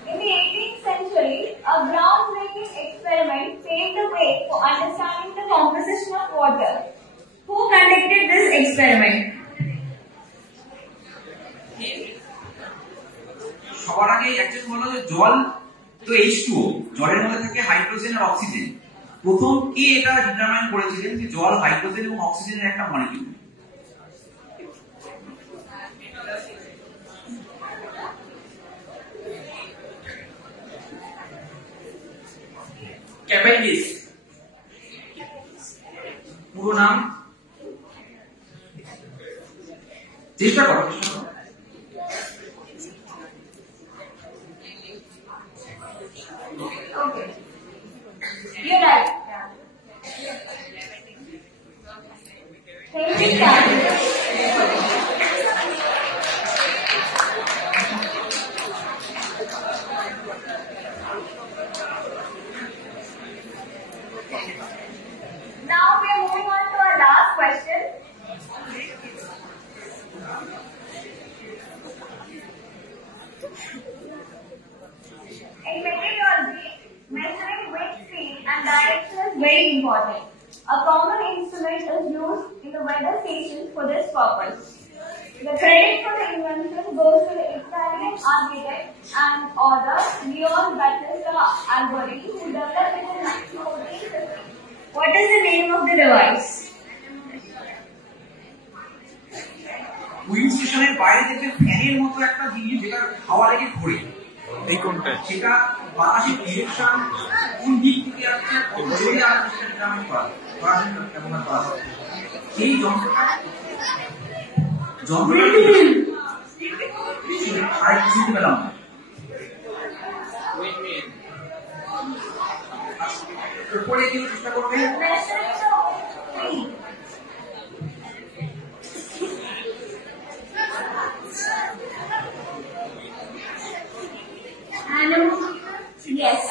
In the 18th century, a groundbreaking experiment paved the way for understanding the composition of water. Who conducted this experiment? সবার আগে একজন বলল যে জল তো H2O, জলের মধ্যে থাকে হাইড্রোজেন আর অক্সিজেন। প্রথম কে এটা ডিটারমাইন করেছিলেন যে জল হাইড্রোজেন এবং অক্সিজেনের একটা মলিকিউল? ক্যাভেন্ডিশ। পুরো নাম? চেষ্টা করো। Okay. You're right. Thank Now we are moving on to our last question. In meteorology, measuring wind speed and direction is very important. A common instrument is used in the weather stations for this purpose. The credit for the invention goes to the Italian architect and author Leon Battista Alberi, who developed it in 1914. What is the name of the device? Wind স্টেশনের বাইরে দেখবে ফ্যানের মতো একটা জিনিস যেটা হাওয়া লেগে ঘোরে। এই কোনটা? সেটা বাতাসের ডিরেকশন কোন দিক থেকে আসছে, কত জোরে আসছে সেটা ডিটারমাইন করা ব্যবহার করা হয়। সেই যন্ত্রটা শুনতে পেলাম না। উপরে কেউ চেষ্টা করবে? Yes.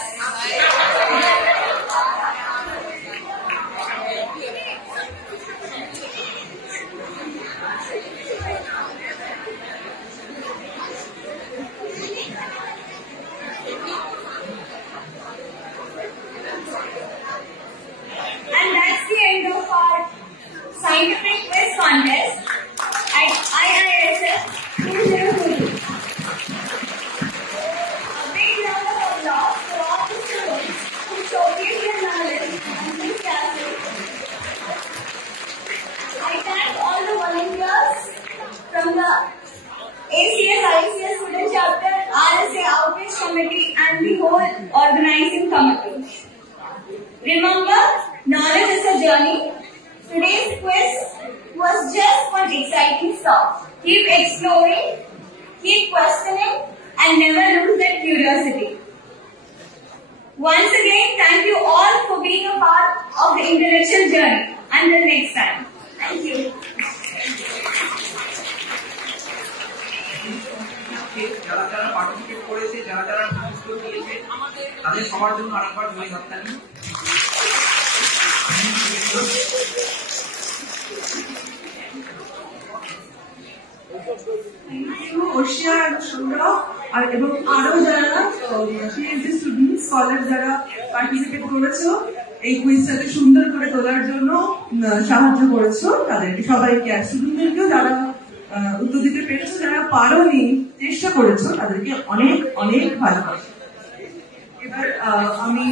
And that's the end of our scientific quiz contest at IISF 2020. A big round of applause for all the students who showcased their knowledge and enthusiasm. I thank all the volunteers from the IISF Student Chapter, RSA Outreach Committee and the whole organizing committee. Remember, knowledge is a journey. Today's quiz was just one exciting stop. Keep exploring, keep questioning, and never lose that curiosity. Once again, thank you all for being a part of the intellectual journey. Until next time. Thank you. যারা যারা participate করেছে, যারা যারা উত্তর দিয়েছে, তাদের সবার জন্য আরেকবার জয় হাততালি। ওশিয়া আর এবং আরো যারা পিএইচডি স্টুডেন্ট স্কলার যারা পার্টিসিপেট করেছো এই কুইজটাকে সুন্দর করে তোলার জন্য সাহায্য করেছো তাদেরকে সবাইকে, আর স্টুডেন্টদেরকেও যারা উত্তর দিতে পেরেছো, যারা পারোনি চেষ্টা করেছো তাদেরকে অনেক অনেক ভালোবাসা। এবার আমি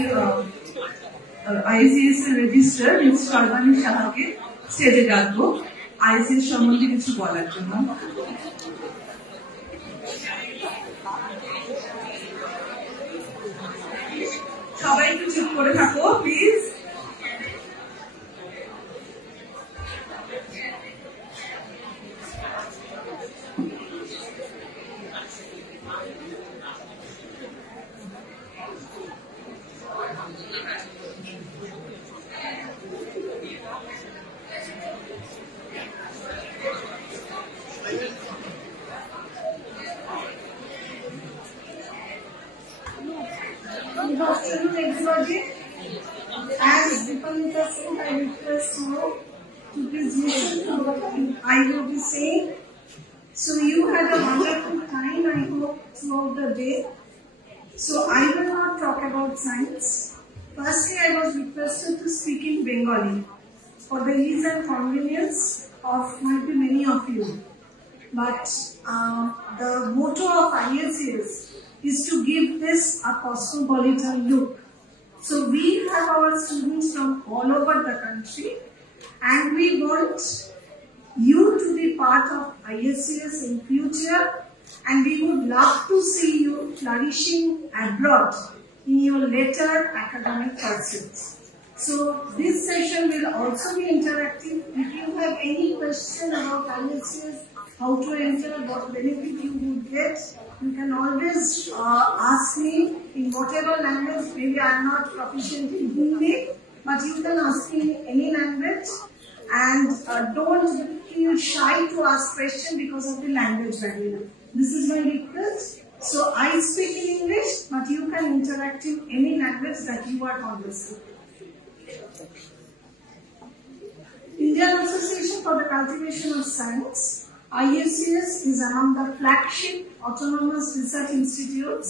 IACS এর রেজিস্ট্রার মিস সর্বাণী সাহাকে স্টেজে ডাকবো IACS সম্বন্ধে কিছু বলার জন্য। সবাই একটু চুপ করে থাকো please. Good afternoon, everybody. As Deepamita said, I request you to please listen to what I will be saying. So you had a wonderful time, I hope, throughout the day. So I will not talk about science. Firstly, I was requested to speak in Bengali for the ease and convenience of might be many of you. But the motto of IACS is to give this a cosmopolitan look. So we have our students from all over the country and we want you to be part of IACS in future, and we would love to see you flourishing abroad in your later academic pursuits. So this session will also be interactive. If you have any question about IACS, how to enter, what benefit you would get, you can always ask me in whatever language. Maybe I am not proficient in Hindi, but you can ask me in any language. And don't feel shy to ask questions because of the language barrier. This is my request. So I speak in English, but you can interact in any language that you are conversing. Indian Association for the Cultivation of Science, IACS, is among the flagship autonomous research institutes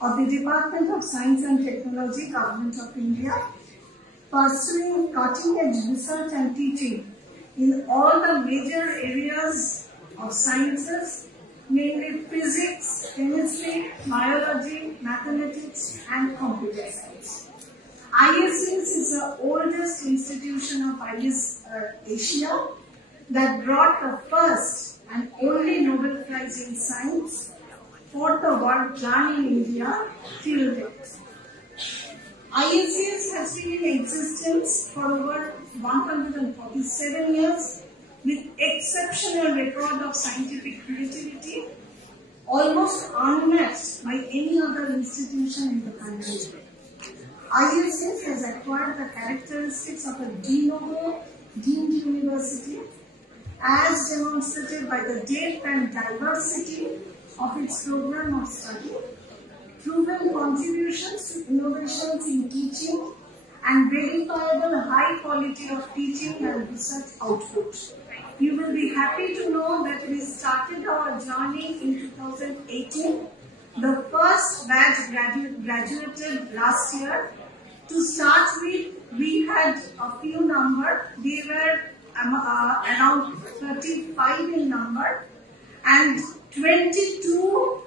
of the Department of Science and Technology, Government of India, pursuing cutting-edge research and teaching in all the major areas of sciences, mainly physics, chemistry, biology, mathematics, and computer science. IACS is the oldest institution of Asia that brought the first and only Nobel Prize in Science for the world done in India till date. IACS has been in existence for over 147 years with exceptional record of scientific creativity, almost unmatched by any other institution in the country. IACS has acquired the characteristics of a de novo deemed university as demonstrated by the depth and diversity of its program of study, proven contributions to innovations in teaching, and verifiable high quality of teaching and research output. You will be happy to know that we started our journey in 2018. The first batch graduated last year. To start with, we had a few number. They were around 35 in number, and 22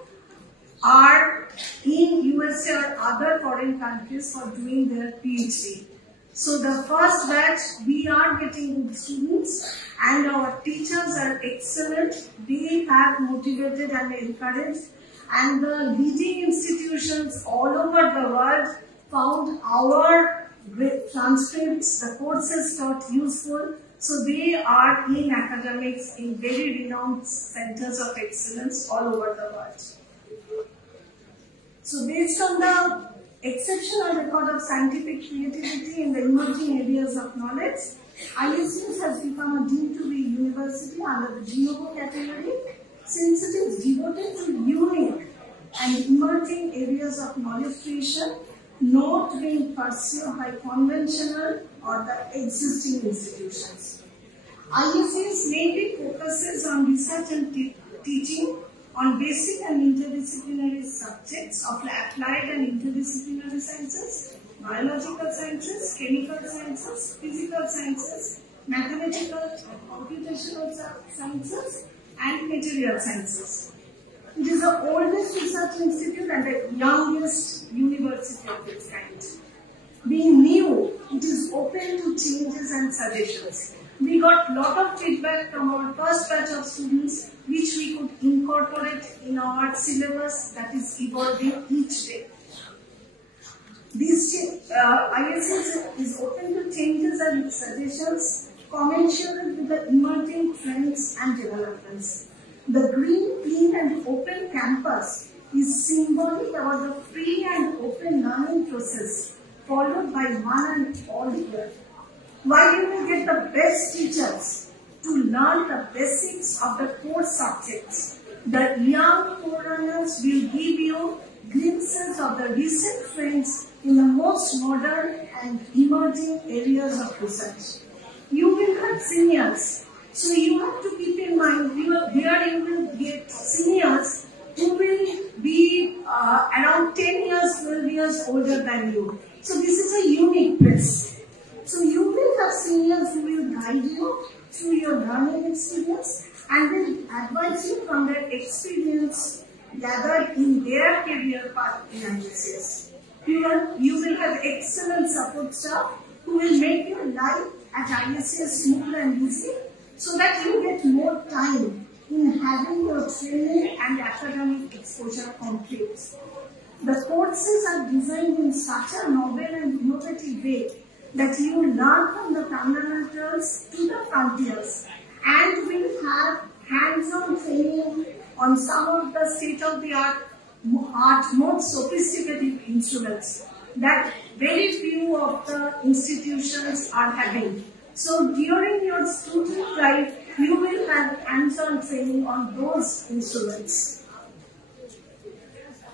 are in USA or other foreign countries for doing their PhD. So the first batch, we are getting good students, and our teachers are excellent. They have motivated and encouraged, and the leading institutions all over the world found our transcripts, the courses taught useful. So they are in academics in very renowned centers of excellence all over the world. So based on the exceptional record of scientific creativity in the emerging areas of knowledge, IACS has become a deemed to be university under the de novo category, since it is devoted to unique and emerging areas of knowledge creation not being pursued by conventional or the existing institutions. IACS mainly focuses on research and teaching on basic and interdisciplinary subjects of applied and interdisciplinary sciences, biological sciences, chemical sciences, physical sciences, mathematical and computational sciences, and material sciences. It is the oldest research institute and the youngest university of its kind. Being new, it is open to changes and suggestions. We got a lot of feedback from our first batch of students, which we could incorporate in our syllabus that is evolving each day. IACS is open to changes and suggestions commensurate with the emerging trends and developments. The green, clean and open campus is symbolic about the free and open learning process followed by one and all here. While you will get the best teachers to learn the basics of the core subjects, the young forerunners will give you glimpses of the recent trends in the most modern and emerging areas of research. You will have seniors, so you have to keep in mind here you will get seniors who will be around 10 years, 12 years older than you. So this is a unique place. So you will have seniors who will guide you through your learning experience and will advise you from their experience gathered in their career path in IACS. You will have excellent support staff who will make your life at IACS smooth and easy so that you get more time in having your training and academic exposure complete. The courses are designed in such a novel and innovative way that you learn from the fundamentals to the frontiers and will have hands-on training on some of the state-of-the-art, most sophisticated instruments that very few of the institutions are having. So during your student life, you will have hands-on training on those instruments.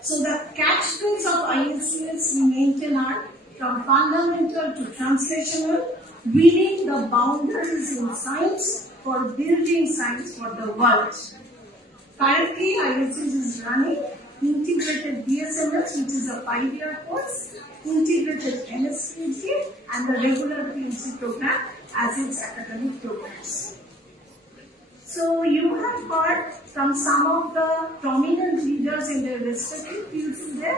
So the catchphrases of IACS we maintain are from fundamental to translational, winning the boundaries in science for building science for the world. Currently, IACS is running integrated BSMS, which is a 5-year course, integrated MSPG, and the regular PhD program as its academic programs. So you have heard from some of the prominent leaders in their respective fields today.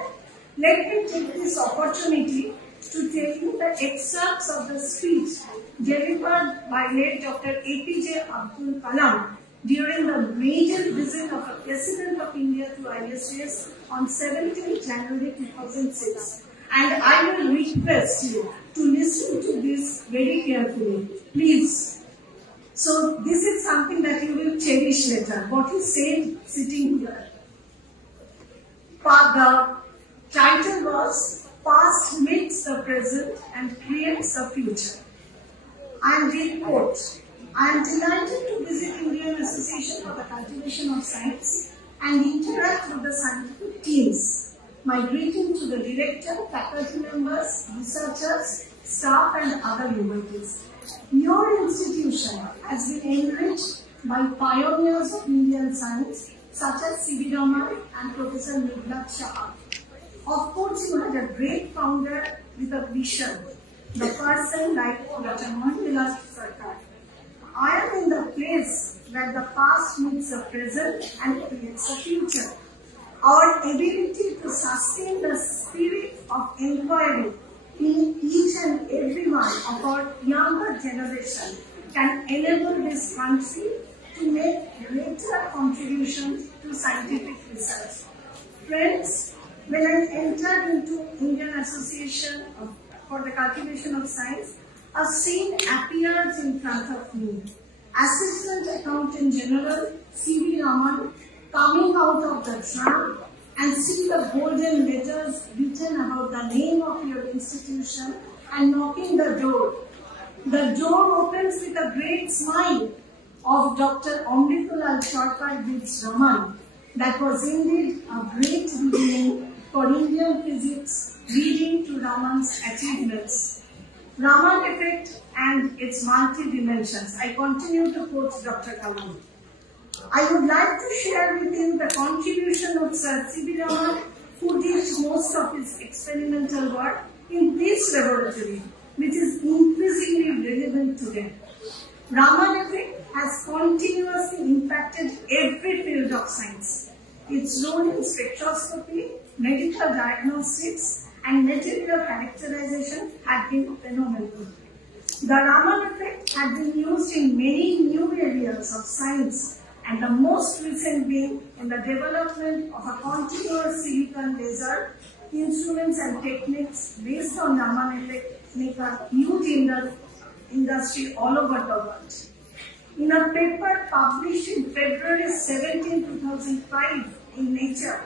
Let me take this opportunity to tell you the excerpts of the speech delivered by late Dr. APJ Abdul Kalam during the major visit of the President of India to IACS on 17 January 2006. And I will request you to listen to this very carefully. Please. So this is something that you will cherish later. What he said sitting here. The title was Past Meets the Present and Creates the Future. And we quote, I am delighted to visit Indian Association for the Cultivation of Science and interact with the scientific teams. My greeting to the director, faculty members, researchers, staff and other devotees. Your institution has been enriched by pioneers of Indian science such as C.V. Raman and Professor Nighat Shah. Of course, you had a great founder with a vision, the person like Dr. Mandela Sarkar. I am in the place where the past meets the present and creates the future. Our ability to sustain the spirit of inquiry in each and every one of our younger generation can enable this country to make greater contributions to scientific research. Friends, when I entered into Indian Association for the Cultivation of Science, a scene appears in front of me. Assistant Accountant General C.V. Raman coming out of the tram and see the golden letters written about the name of your institution and knocking the door. The door opens with a great smile of Dr. Amritulal Sarkar Bids Raman. That was indeed a great beginning for Indian physics, leading to Raman's achievements. Raman effect and its multi-dimensions. I continue to quote Dr. Kalam. I would like to share with you the contribution of Sir C.V. Raman, who did most of his experimental work in this laboratory, which is increasingly relevant today. Raman effect has continuously impacted every field of science. Its role in spectroscopy, medical diagnostics, and material characterization had been phenomenal. The Raman effect had been used in many new areas of science, and the most recent being in the development of a continuous silicon laser instruments and techniques based on Raman effect make a huge industry all over the world. In a paper published in February 17, 2005 in Nature,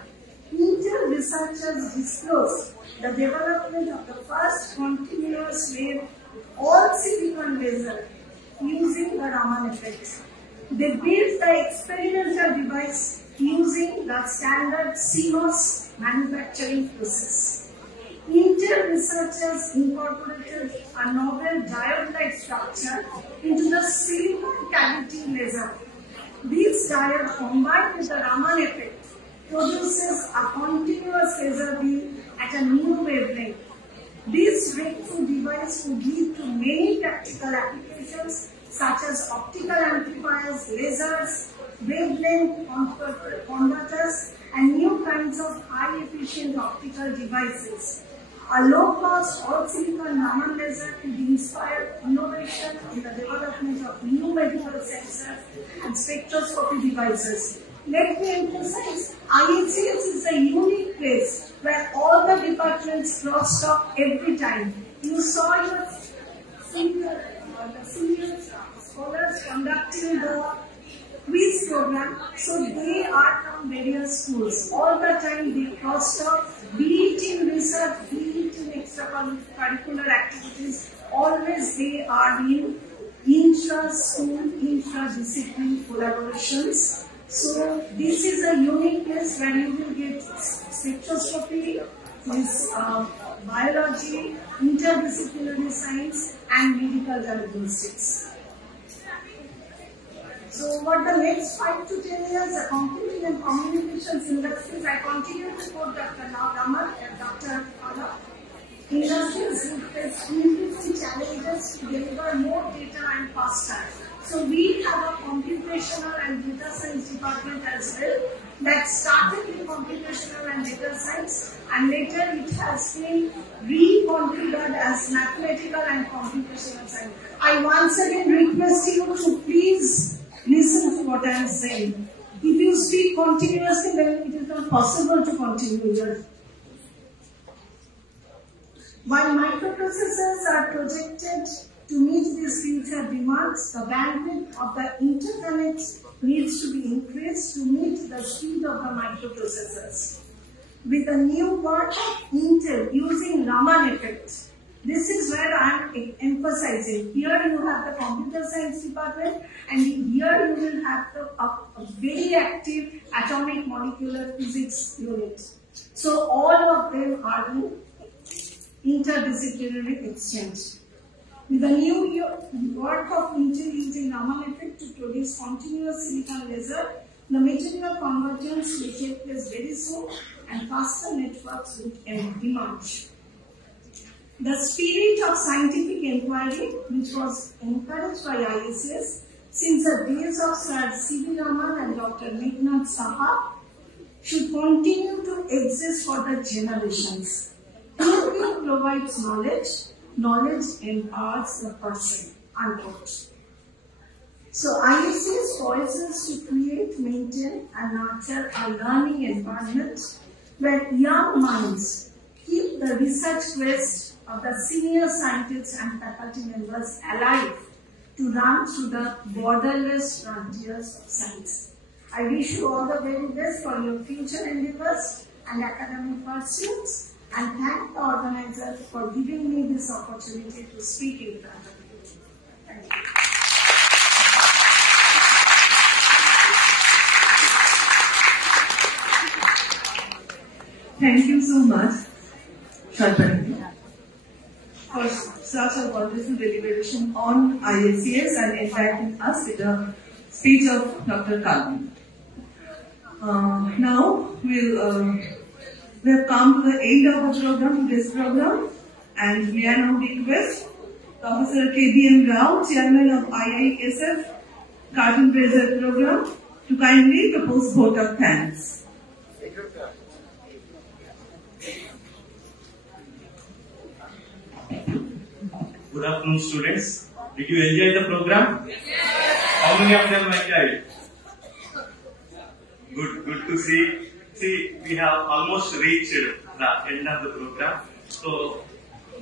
Indian researchers disclosed the development of the first continuous wave all-silicon laser using the Raman effect. They built the experimental device using the standard CMOS manufacturing process. Intel researchers incorporated a novel diode-like structure into the silicon cavity laser. This diode combined with the Raman effect produces a continuous laser beam at a new wavelength. This breakthrough device would lead to many practical applications such as optical amplifiers, lasers, wavelength converters, and new kinds of high-efficient optical devices. A low-cost all-silicon Raman laser could inspire innovation in the development of new medical sensors and spectroscopy devices. Let me emphasize, IACS is a unique place where all the departments cross-talk every time. You saw your senior scholars conducting the quiz program, so they are from various schools. All the time they cross-talk, be it in research, be it in extracurricular activities, always they are in intra-school, intra-discipline collaborations. So this is a unique place where you will get spectroscopy, biology, interdisciplinary science and medical diagnostics. So what the next 5 to 10 years, the computing and communications industries, I continue to quote Dr. Raman and Dr. Kala. Industries will face increasing challenges to deliver more data and faster. So we have a computational and data science department as well that started in computational and data science, and later it has been reconfigured as mathematical and computational science. I once again request you to please listen to what I am saying. If you speak continuously, then it is not possible to continue here. While microprocessors are projected to meet these future demands, the bandwidth of the interconnect needs to be increased to meet the speed of the microprocessors. With the new word Intel using Raman effect, this is where I am emphasizing. Here you have the computer science department, and here you will have a very active atomic molecular physics unit. So all of them are in interdisciplinary exchange. With the new work of Intel using Raman effect to produce continuous silicon laser, the material convergence will take place very soon and faster networks will emerge. The spirit of scientific inquiry, which was encouraged by IACS since the days of Sir C.V. Raman and Dr. Meghnad Saha, should continue to exist for the generations. Thinking provides knowledge, knowledge empowers the person. Unquote. So IACS poises to create, maintain and nurture a learning environment where young minds keep the research quest of the senior scientists and faculty members alive to run through the borderless frontiers of science. I wish you all the very best for your future endeavors and academic pursuits, and thank the organizer for giving me this opportunity to speak in front of you. Thank you. Thank you so much, Sharpani, for such a wonderful deliberation on IACS and enlightening us with a speech of Dr. Kalvi. Now we have come to the end of the program, today's program, and may I now request Professor K.B.M. Rao, Chairman of IISF Cartoon Praiser Program, to kindly propose vote of thanks. Good afternoon, students. Did you enjoy the program? Yes. How many of them enjoyed? Good to see. See, we have almost reached the end of the program. So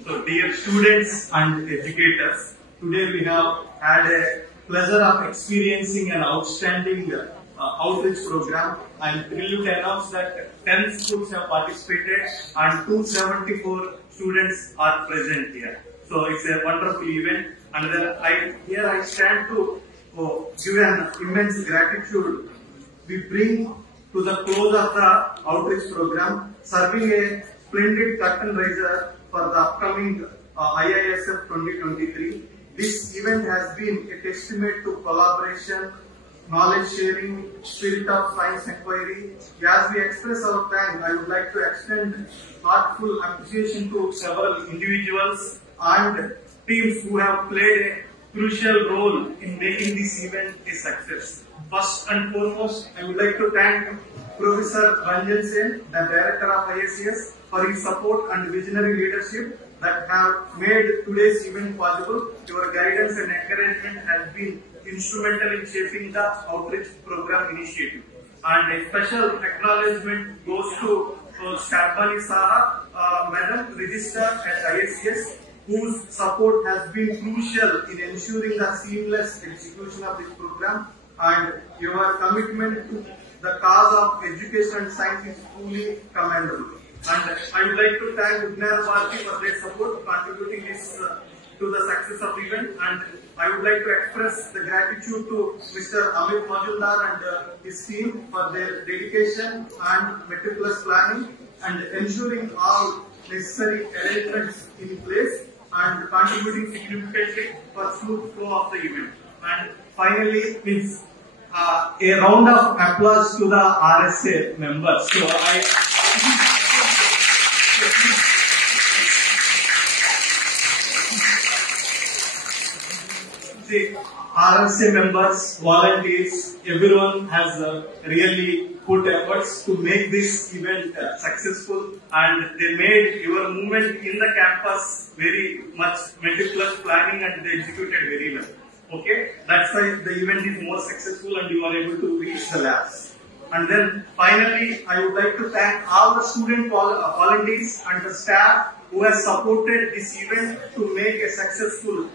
dear students and educators, today we have had a pleasure of experiencing an outstanding outreach program. I am thrilled to announce that 10 schools have participated and 274 students are present here. So it's a wonderful event, and then here I stand to give an immense gratitude. We bring to the close of the outreach program, serving a splendid curtain raiser for the upcoming IISF 2023. This event has been a testament to collaboration, knowledge sharing, spirit of science inquiry. As we express our thanks, I would like to extend heartful appreciation to several individuals and teams who have played a crucial role in making this event a success. First and foremost, I would like to thank Professor Ranjan Sen, the Director of IACS, for his support and visionary leadership that have made today's event possible. Your guidance and encouragement has been instrumental in shaping the outreach program initiative. And a special acknowledgement goes to Sharpani Saha, Madam Registrar at IACS, whose support has been crucial in ensuring the seamless execution of this program, and your commitment to the cause of education and science is truly commendable. And I would like to thank Vijnana Bharati for their support, contributing this to the success of the event, and I would like to express the gratitude to Mr. Amit Majumdar and his team for their dedication and meticulous planning and ensuring all necessary arrangements in place and contributing significantly for smooth flow of the event. And finally, Ms. a round of applause to the RSA members. So the RSA members, volunteers, everyone has really put efforts to make this event successful, and they made your movement in the campus very much meticulous planning, and they executed very well. Okay, that's why the event is more successful and you are able to reach the labs. And then finally, I would like to thank all the student volunteers and the staff who has supported this event to make a successful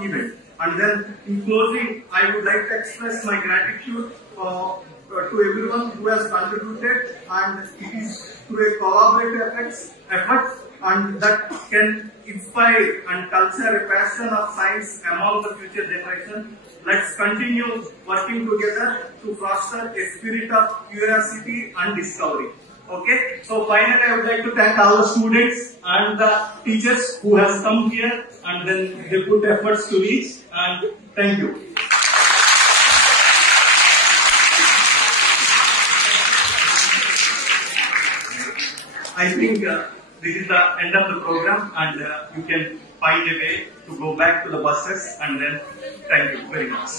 event. And then in closing, I would like to express my gratitude to everyone who has contributed, and it is through a collaborative effort and that can inspire and culture a passion of science among the future generation. Let's continue working together to foster a spirit of curiosity and discovery. Okay, so finally I would like to thank all the students and the teachers who has come here and then they put efforts to reach, and thank you. I think this is the end of the program, and you can find a way to go back to the buses, and then thank you very much.